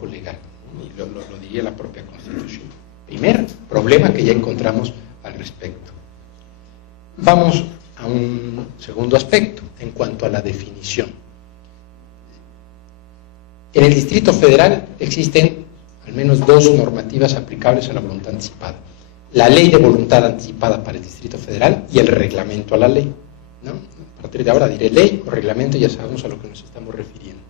legal, ¿no? Y lo diría la propia Constitución. Primer problema que ya encontramos al respecto. Vamos a un segundo aspecto en cuanto a la definición. En el Distrito Federal existen al menos dos normativas aplicables a la voluntad anticipada. La ley de voluntad anticipada para el Distrito Federal y el reglamento a la ley, ¿no? A partir de ahora diré ley o reglamento, ya sabemos a lo que nos estamos refiriendo.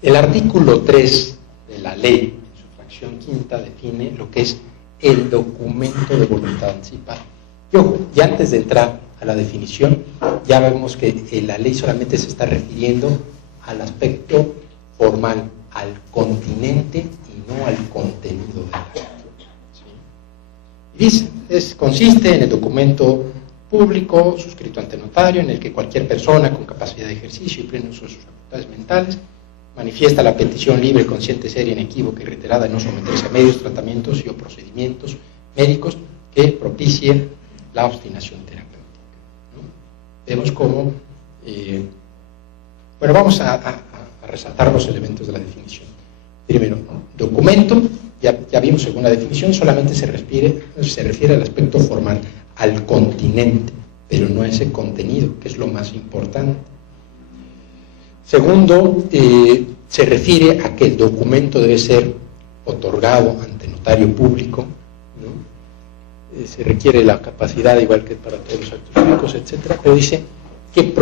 El artículo 3 de la ley, en su fracción quinta, define lo que es el documento de voluntad anticipada. Y antes de entrar a la definición, ya vemos que la ley solamente se está refiriendo al aspecto formal, al continente y no al contenido del acto. ¿Sí? Y dice, consiste en el documento público suscrito ante notario en el que cualquier persona con capacidad de ejercicio y pleno uso de sus facultades mentales manifiesta la petición libre, consciente, seria, inequívoca y reiterada de no someterse a medios, tratamientos y o procedimientos médicos que propicie la obstinación terapéutica, ¿no? Vemos cómo, bueno, vamos a resaltar los elementos de la definición. Primero, documento, ya vimos según la definición, solamente se refiere al aspecto formal, al continente, pero no a ese contenido, que es lo más importante. Segundo, se refiere a que el documento debe ser otorgado ante notario público, ¿no? Se requiere la capacidad, igual que para todos los actos públicos, etcétera, pero dice que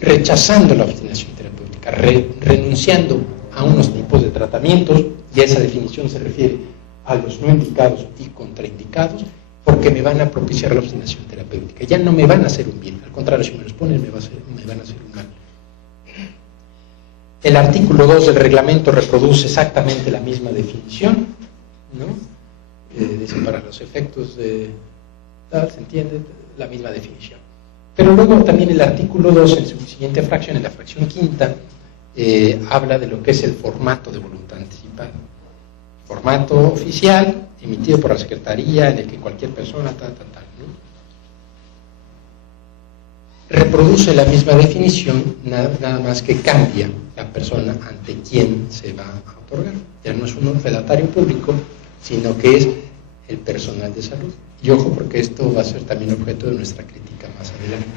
rechazando la obstinación terapéutica, renunciando a unos tipos de tratamientos, y esa definición se refiere a los no indicados y contraindicados, porque me van a propiciar la obstinación terapéutica. Ya no me van a hacer un bien, al contrario, si me los ponen me van a hacer un mal. El artículo 2 del reglamento reproduce exactamente la misma definición, ¿no? Dice, para los efectos de tal, se entiende, la misma definición. Pero luego también el artículo 2, en su siguiente fracción, en la fracción quinta, habla de lo que es el formato de voluntad anticipada. Formato oficial, emitido por la Secretaría, en el que cualquier persona, tal, ¿no? Reproduce la misma definición, nada más que cambia la persona ante quien se va a otorgar. Ya no es un fedatario público, sino que es el personal de salud. Y ojo, porque esto va a ser también objeto de nuestra crítica más adelante.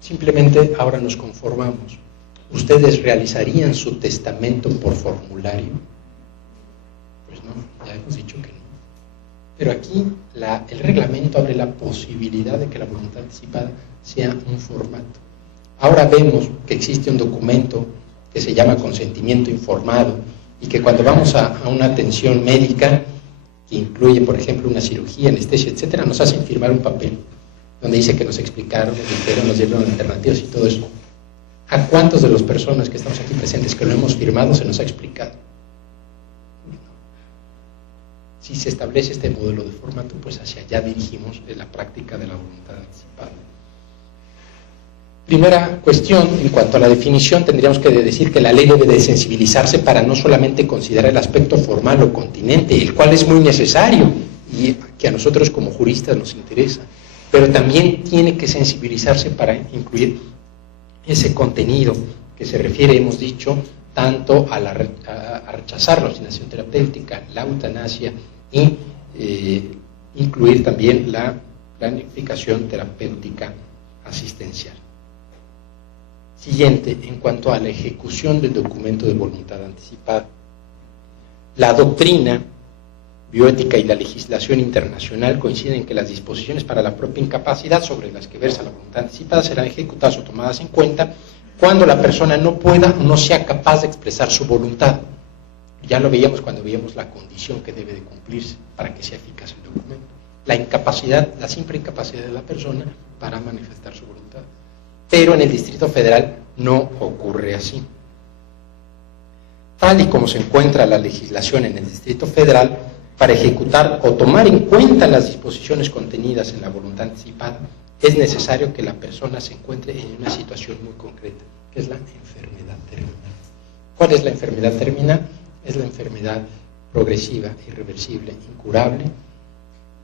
Simplemente ahora nos conformamos. ¿Ustedes realizarían su testamento por formulario? Pues no, ya hemos dicho que no. Pero aquí el reglamento abre la posibilidad de que la voluntad anticipada sea un formato. Ahora vemos que existe un documento que se llama consentimiento informado y que cuando vamos a una atención médica que incluye, por ejemplo, una cirugía, anestesia, etcétera, nos hacen firmar un papel donde dice que nos explicaron, nos dijeron, nos dieron alternativas y todo eso. ¿A cuántos de las personas que estamos aquí presentes que lo hemos firmado se nos ha explicado? Si se establece este modelo de formato, pues hacia allá dirigimos la práctica de la voluntad anticipada. Primera cuestión, en cuanto a la definición, tendríamos que decir que la ley debe de sensibilizarse para no solamente considerar el aspecto formal o continente, el cual es muy necesario y que a nosotros como juristas nos interesa, pero también tiene que sensibilizarse para incluir ese contenido que se refiere, hemos dicho, tanto a rechazar la obstinación terapéutica, la eutanasia y incluir también la planificación terapéutica asistencial. Siguiente, en cuanto a la ejecución del documento de voluntad anticipada. La doctrina bioética y la legislación internacional coinciden en que las disposiciones para la propia incapacidad sobre las que versa la voluntad anticipada serán ejecutadas o tomadas en cuenta cuando la persona no pueda o no sea capaz de expresar su voluntad. Ya lo veíamos cuando veíamos la condición que debe de cumplirse para que sea eficaz el documento. La incapacidad, la simple incapacidad de la persona para manifestar su voluntad. Pero en el Distrito Federal no ocurre así. Tal y como se encuentra la legislación en el Distrito Federal, para ejecutar o tomar en cuenta las disposiciones contenidas en la voluntad anticipada, es necesario que la persona se encuentre en una situación muy concreta, que es la enfermedad terminal. ¿Cuál es la enfermedad terminal? Es la enfermedad progresiva, irreversible, incurable,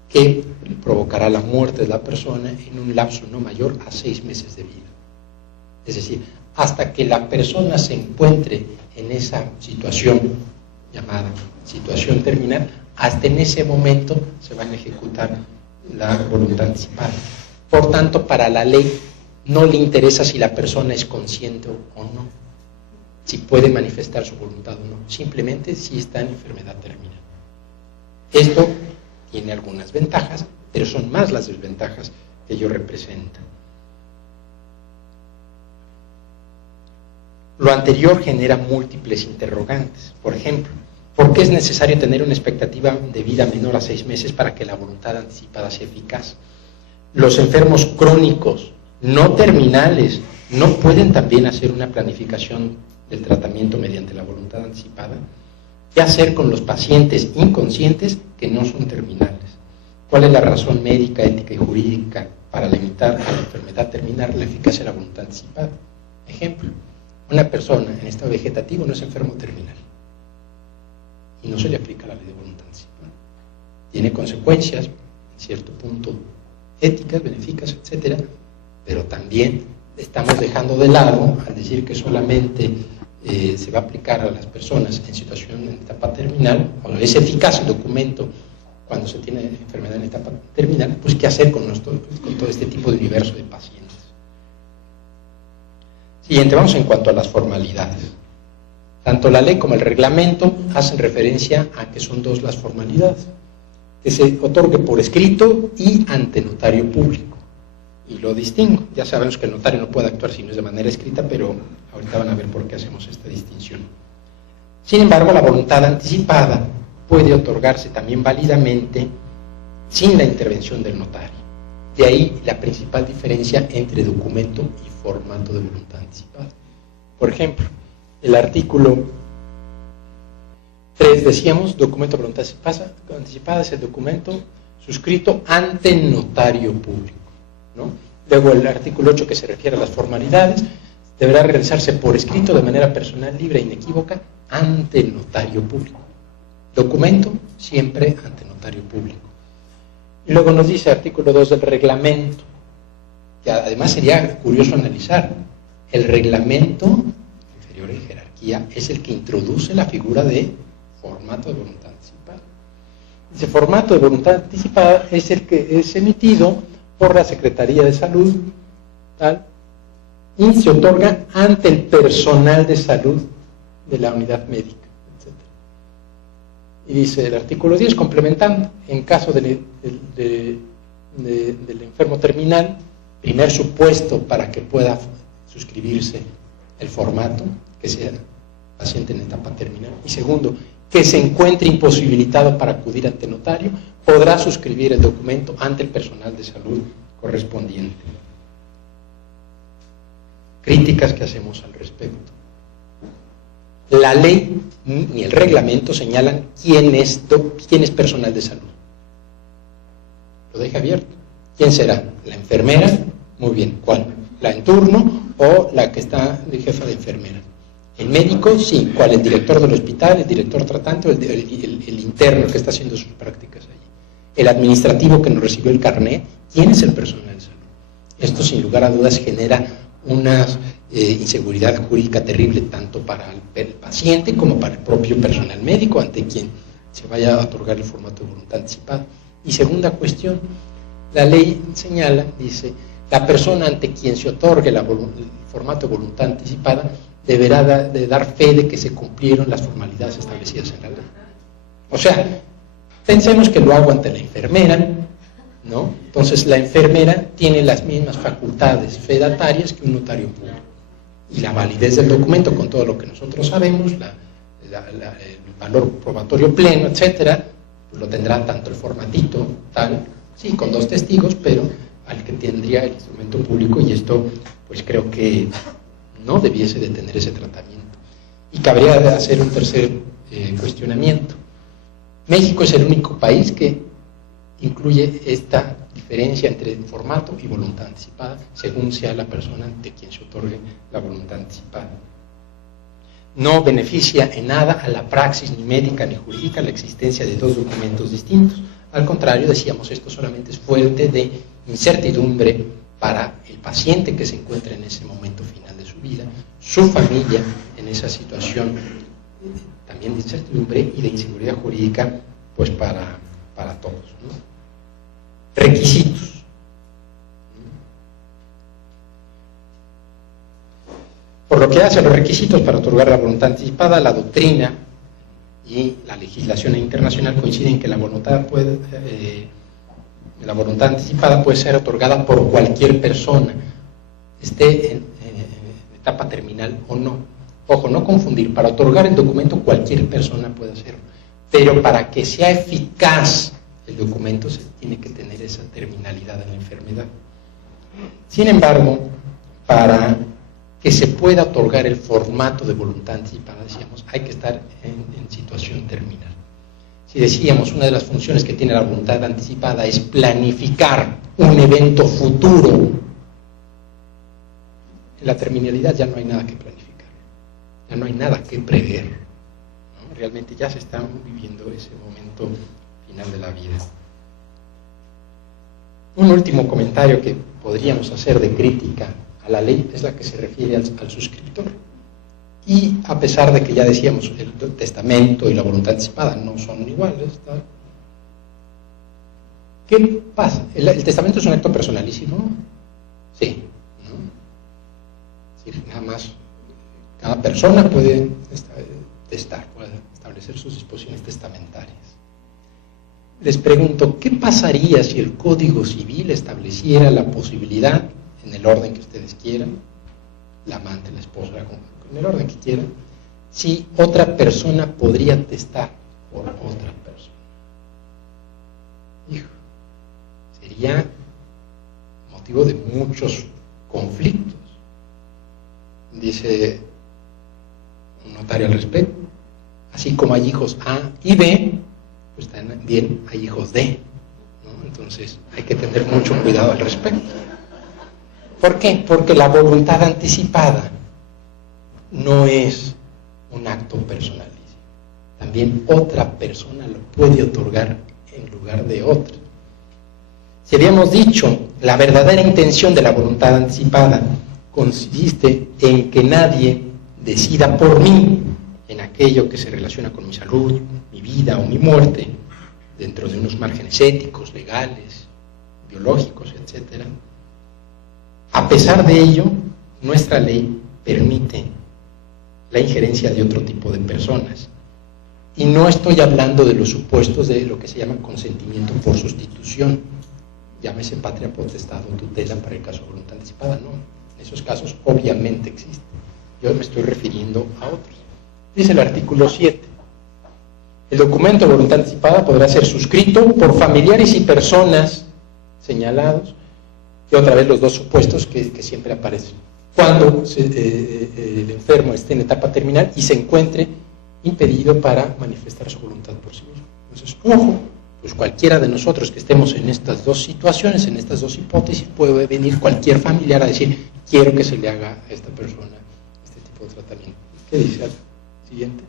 que provocará la muerte de la persona en un lapso no mayor a 6 meses de vida. Es decir, hasta que la persona se encuentre en esa situación llamada situación terminal, hasta en ese momento se van a ejecutar la voluntad anticipada. Por tanto, para la ley no le interesa si la persona es consciente o no. si puede manifestar su voluntad o no, simplemente si está en enfermedad terminal. Esto tiene algunas ventajas, pero son más las desventajas que ello representa. Lo anterior genera múltiples interrogantes. Por ejemplo, ¿por qué es necesario tener una expectativa de vida menor a 6 meses para que la voluntad anticipada sea eficaz? Los enfermos crónicos, no terminales, ¿no pueden también hacer una planificación del tratamiento mediante la voluntad anticipada? ¿Qué hacer con los pacientes inconscientes que no son terminales? ¿Cuál es la razón médica, ética y jurídica para limitar a la enfermedad terminal la eficacia de la voluntad anticipada? Ejemplo, una persona en estado vegetativo no es enfermo terminal y no se le aplica la ley de voluntad anticipada. Tiene consecuencias, en cierto punto, éticas, benéficas, etcétera, pero también estamos dejando de lado, al decir que solamente se va a aplicar a las personas en situación en etapa terminal, o es eficaz el documento cuando se tiene enfermedad en etapa terminal, pues qué hacer con todo este tipo de universo de pacientes. Siguiente, vamos en cuanto a las formalidades. Tanto la ley como el reglamento hacen referencia a que son 2 las formalidades, que se otorgue por escrito y ante notario público. Y lo distingo. Ya sabemos que el notario no puede actuar si no es de manera escrita, pero ahorita van a ver por qué hacemos esta distinción. Sin embargo, la voluntad anticipada puede otorgarse también válidamente sin la intervención del notario. De ahí la principal diferencia entre documento y formato de voluntad anticipada. Por ejemplo, el artículo 3 decíamos, documento de voluntad anticipada es el documento suscrito ante notario público, ¿no? Luego el artículo 8, que se refiere a las formalidades, deberá realizarse por escrito de manera personal, libre e inequívoca ante el notario público. Documento siempre ante notario público. Y luego nos dice artículo 2 del reglamento, que además sería curioso analizar. El reglamento inferior en jerarquía es el que introduce la figura de formato de voluntad anticipada. Ese formato de voluntad anticipada es el que es emitido por la Secretaría de Salud, ¿tal? Y se otorga ante el personal de salud de la unidad médica, etc. Y dice el artículo 10, complementando, en caso del enfermo terminal, primer supuesto para que pueda suscribirse el formato, que sea paciente en etapa terminal, y segundo, que se encuentre imposibilitado para acudir ante notario, podrá suscribir el documento ante el personal de salud correspondiente. Críticas que hacemos al respecto. La ley ni el reglamento señalan quién es personal de salud. Lo deja abierto. ¿Quién será? ¿La enfermera? Muy bien. ¿Cuál? ¿La en turno o la que está de jefa de enfermera? ¿El médico? Sí. ¿Cuál? ¿El director del hospital? ¿El director tratante? ¿O el interno que está haciendo sus prácticas allí? ¿El administrativo que nos recibió el carnet? ¿Quién es el personal de salud? Esto, sin lugar a dudas, genera una inseguridad jurídica terrible, tanto para el paciente como para el propio personal médico ante quien se vaya a otorgar el formato de voluntad anticipada. Y segunda cuestión, la ley señala, dice, la persona ante quien se otorgue el formato de voluntad anticipada deberá de dar fe de que se cumplieron las formalidades establecidas en la ley. O sea, pensemos que lo hago ante la enfermera, ¿no? Entonces la enfermera tiene las mismas facultades fedatarias que un notario público. Y la validez del documento, con todo lo que nosotros sabemos, el valor probatorio pleno, etcétera, pues lo tendrá tanto el formatito, tal, sí, con 2 testigos, pero al que tendría el instrumento público, y esto, pues creo que no debiese de tener ese tratamiento. Y cabría hacer un tercer cuestionamiento. México es el único país que incluye esta diferencia entre formato y voluntad anticipada, según sea la persona ante quien se otorgue la voluntad anticipada. No beneficia en nada a la praxis ni médica ni jurídica la existencia de 2 documentos distintos. Al contrario, decíamos, esto solamente es fuente de incertidumbre para el paciente que se encuentra en ese momento final de su vida, su familia en esa situación también de incertidumbre y de inseguridad jurídica, pues para todos, ¿no? Requisitos. Por lo que hace a los requisitos para otorgar la voluntad anticipada, la doctrina y la legislación internacional coinciden que la voluntad anticipada puede ser otorgada por cualquier persona, esté en etapa terminal o no. Ojo, no confundir, para otorgar el documento cualquier persona puede hacerlo, pero para que sea eficaz el documento se tiene que tener esa terminalidad de la enfermedad. Sin embargo, para que se pueda otorgar el formato de voluntad anticipada, decíamos, hay que estar en situación terminal. Si decíamos, una de las funciones que tiene la voluntad anticipada es planificar un evento futuro, en la terminalidad ya no hay nada que planificar, ya no hay nada que prever, ¿no? Realmente ya se está viviendo ese momento final de la vida. Un último comentario que podríamos hacer de crítica a la ley es la que se refiere al suscriptor. Y a pesar de que ya decíamos, el testamento y la voluntad anticipada no son iguales, ¿tá? ¿Qué pasa? ¿El testamento es un acto personalísimo? Sí, ¿no? Es decir, nada más, cada persona puede testar, puede establecer sus disposiciones testamentarias. Les pregunto, ¿qué pasaría si el Código Civil estableciera la posibilidad, en el orden que ustedes quieran, la amante, la esposa, en el orden que quieran, si otra persona podría testar por otra persona? Hijo, sería motivo de muchos conflictos. Dice un notario al respecto, así como hay hijos A y B, pues también hay hijos D, ¿no? Entonces hay que tener mucho cuidado al respecto. ¿Por qué? Porque la voluntad anticipada no es un acto personalísimo. También otra persona lo puede otorgar en lugar de otra. Si habíamos dicho, la verdadera intención de la voluntad anticipada consiste en que nadie decida por mí en aquello que se relaciona con mi salud, mi vida o mi muerte, dentro de unos márgenes éticos, legales, biológicos, etc. A pesar de ello, nuestra ley permite la injerencia de otro tipo de personas. Y no estoy hablando de los supuestos de lo que se llama consentimiento por sustitución, llámese patria potestad o tutela para el caso de voluntad anticipada, no. Esos casos obviamente existen. Yo me estoy refiriendo a otros. Dice el artículo 7. El documento de voluntad anticipada podrá ser suscrito por familiares y personas señalados, y otra vez los dos supuestos que siempre aparecen. Cuando el enfermo esté en etapa terminal y se encuentre impedido para manifestar su voluntad por sí mismo. Entonces, ojo, pues cualquiera de nosotros que estemos en estas dos situaciones, en estas dos hipótesis, puede venir cualquier familiar a decir, quiero que se le haga a esta persona este tipo de tratamiento. ¿Qué dice? Siguiente.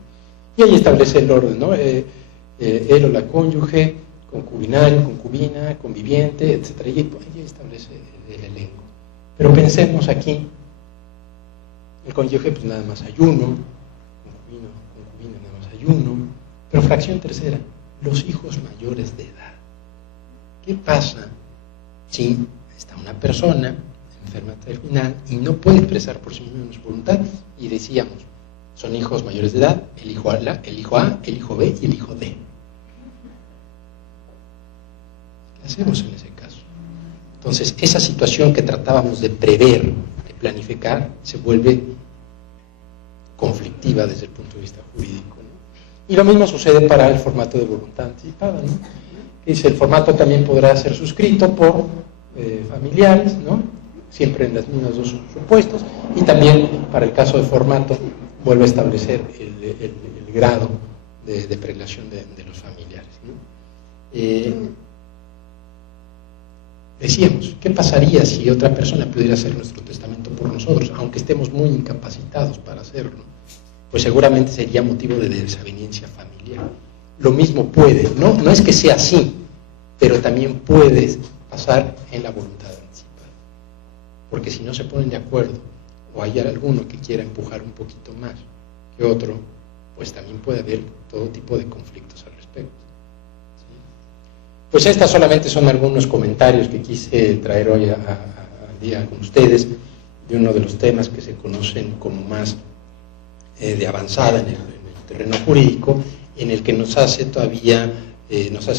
Y ahí establece el orden, ¿no? Él o la cónyuge, concubinario, concubina, conviviente, etc. Y ahí establece el elenco. Pero pensemos aquí, el cónyuge, pues nada más hay uno, concubina, nada más hay uno, pero fracción tercera, los hijos mayores de edad. ¿Qué pasa si está una persona enferma terminal y no puede expresar por sí misma su voluntad? Y decíamos, son hijos mayores de edad, el hijo A, el hijo B y el hijo D. ¿Qué hacemos en ese caso? Entonces, esa situación que tratábamos de prever, de planificar, se vuelve conflictiva desde el punto de vista jurídico, ¿no? Y lo mismo sucede para el formato de voluntad anticipada, ¿no? Dice, el formato también podrá ser suscrito por familiares, ¿no? Siempre en los mismos dos supuestos, y también para el caso de formato vuelve a establecer el grado de prelación de los familiares, ¿no? Decíamos, ¿qué pasaría si otra persona pudiera hacer nuestro testamento por nosotros, aunque estemos muy incapacitados para hacerlo? Pues seguramente sería motivo de desaveniencia familiar. Lo mismo puede, no es que sea así, pero también puede pasar en la voluntad anticipada. Porque si no se ponen de acuerdo, o hay alguno que quiera empujar un poquito más que otro, pues también puede haber todo tipo de conflictos al respecto. Pues estas solamente son algunos comentarios que quise traer hoy al día con ustedes, de uno de los temas que se conocen como más de avanzada en el terreno jurídico, en el que nos hace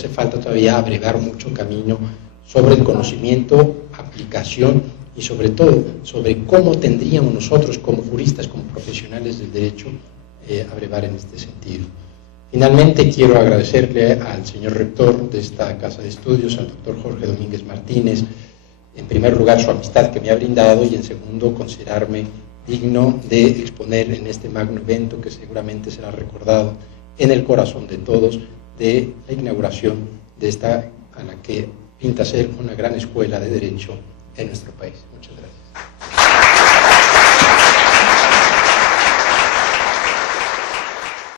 falta todavía abrevar mucho camino sobre el conocimiento, aplicación y sobre todo sobre cómo tendríamos nosotros como juristas, como profesionales del derecho, abrevar en este sentido. Finalmente quiero agradecerle al señor rector de esta Casa de Estudios, al doctor Jorge Domínguez Martínez, en primer lugar su amistad que me ha brindado y en segundo considerarme digno de exponer en este magno evento que seguramente será recordado en el corazón de todos, de la inauguración de esta, a la que pinta ser una gran escuela de derecho en nuestro país. Muchas gracias.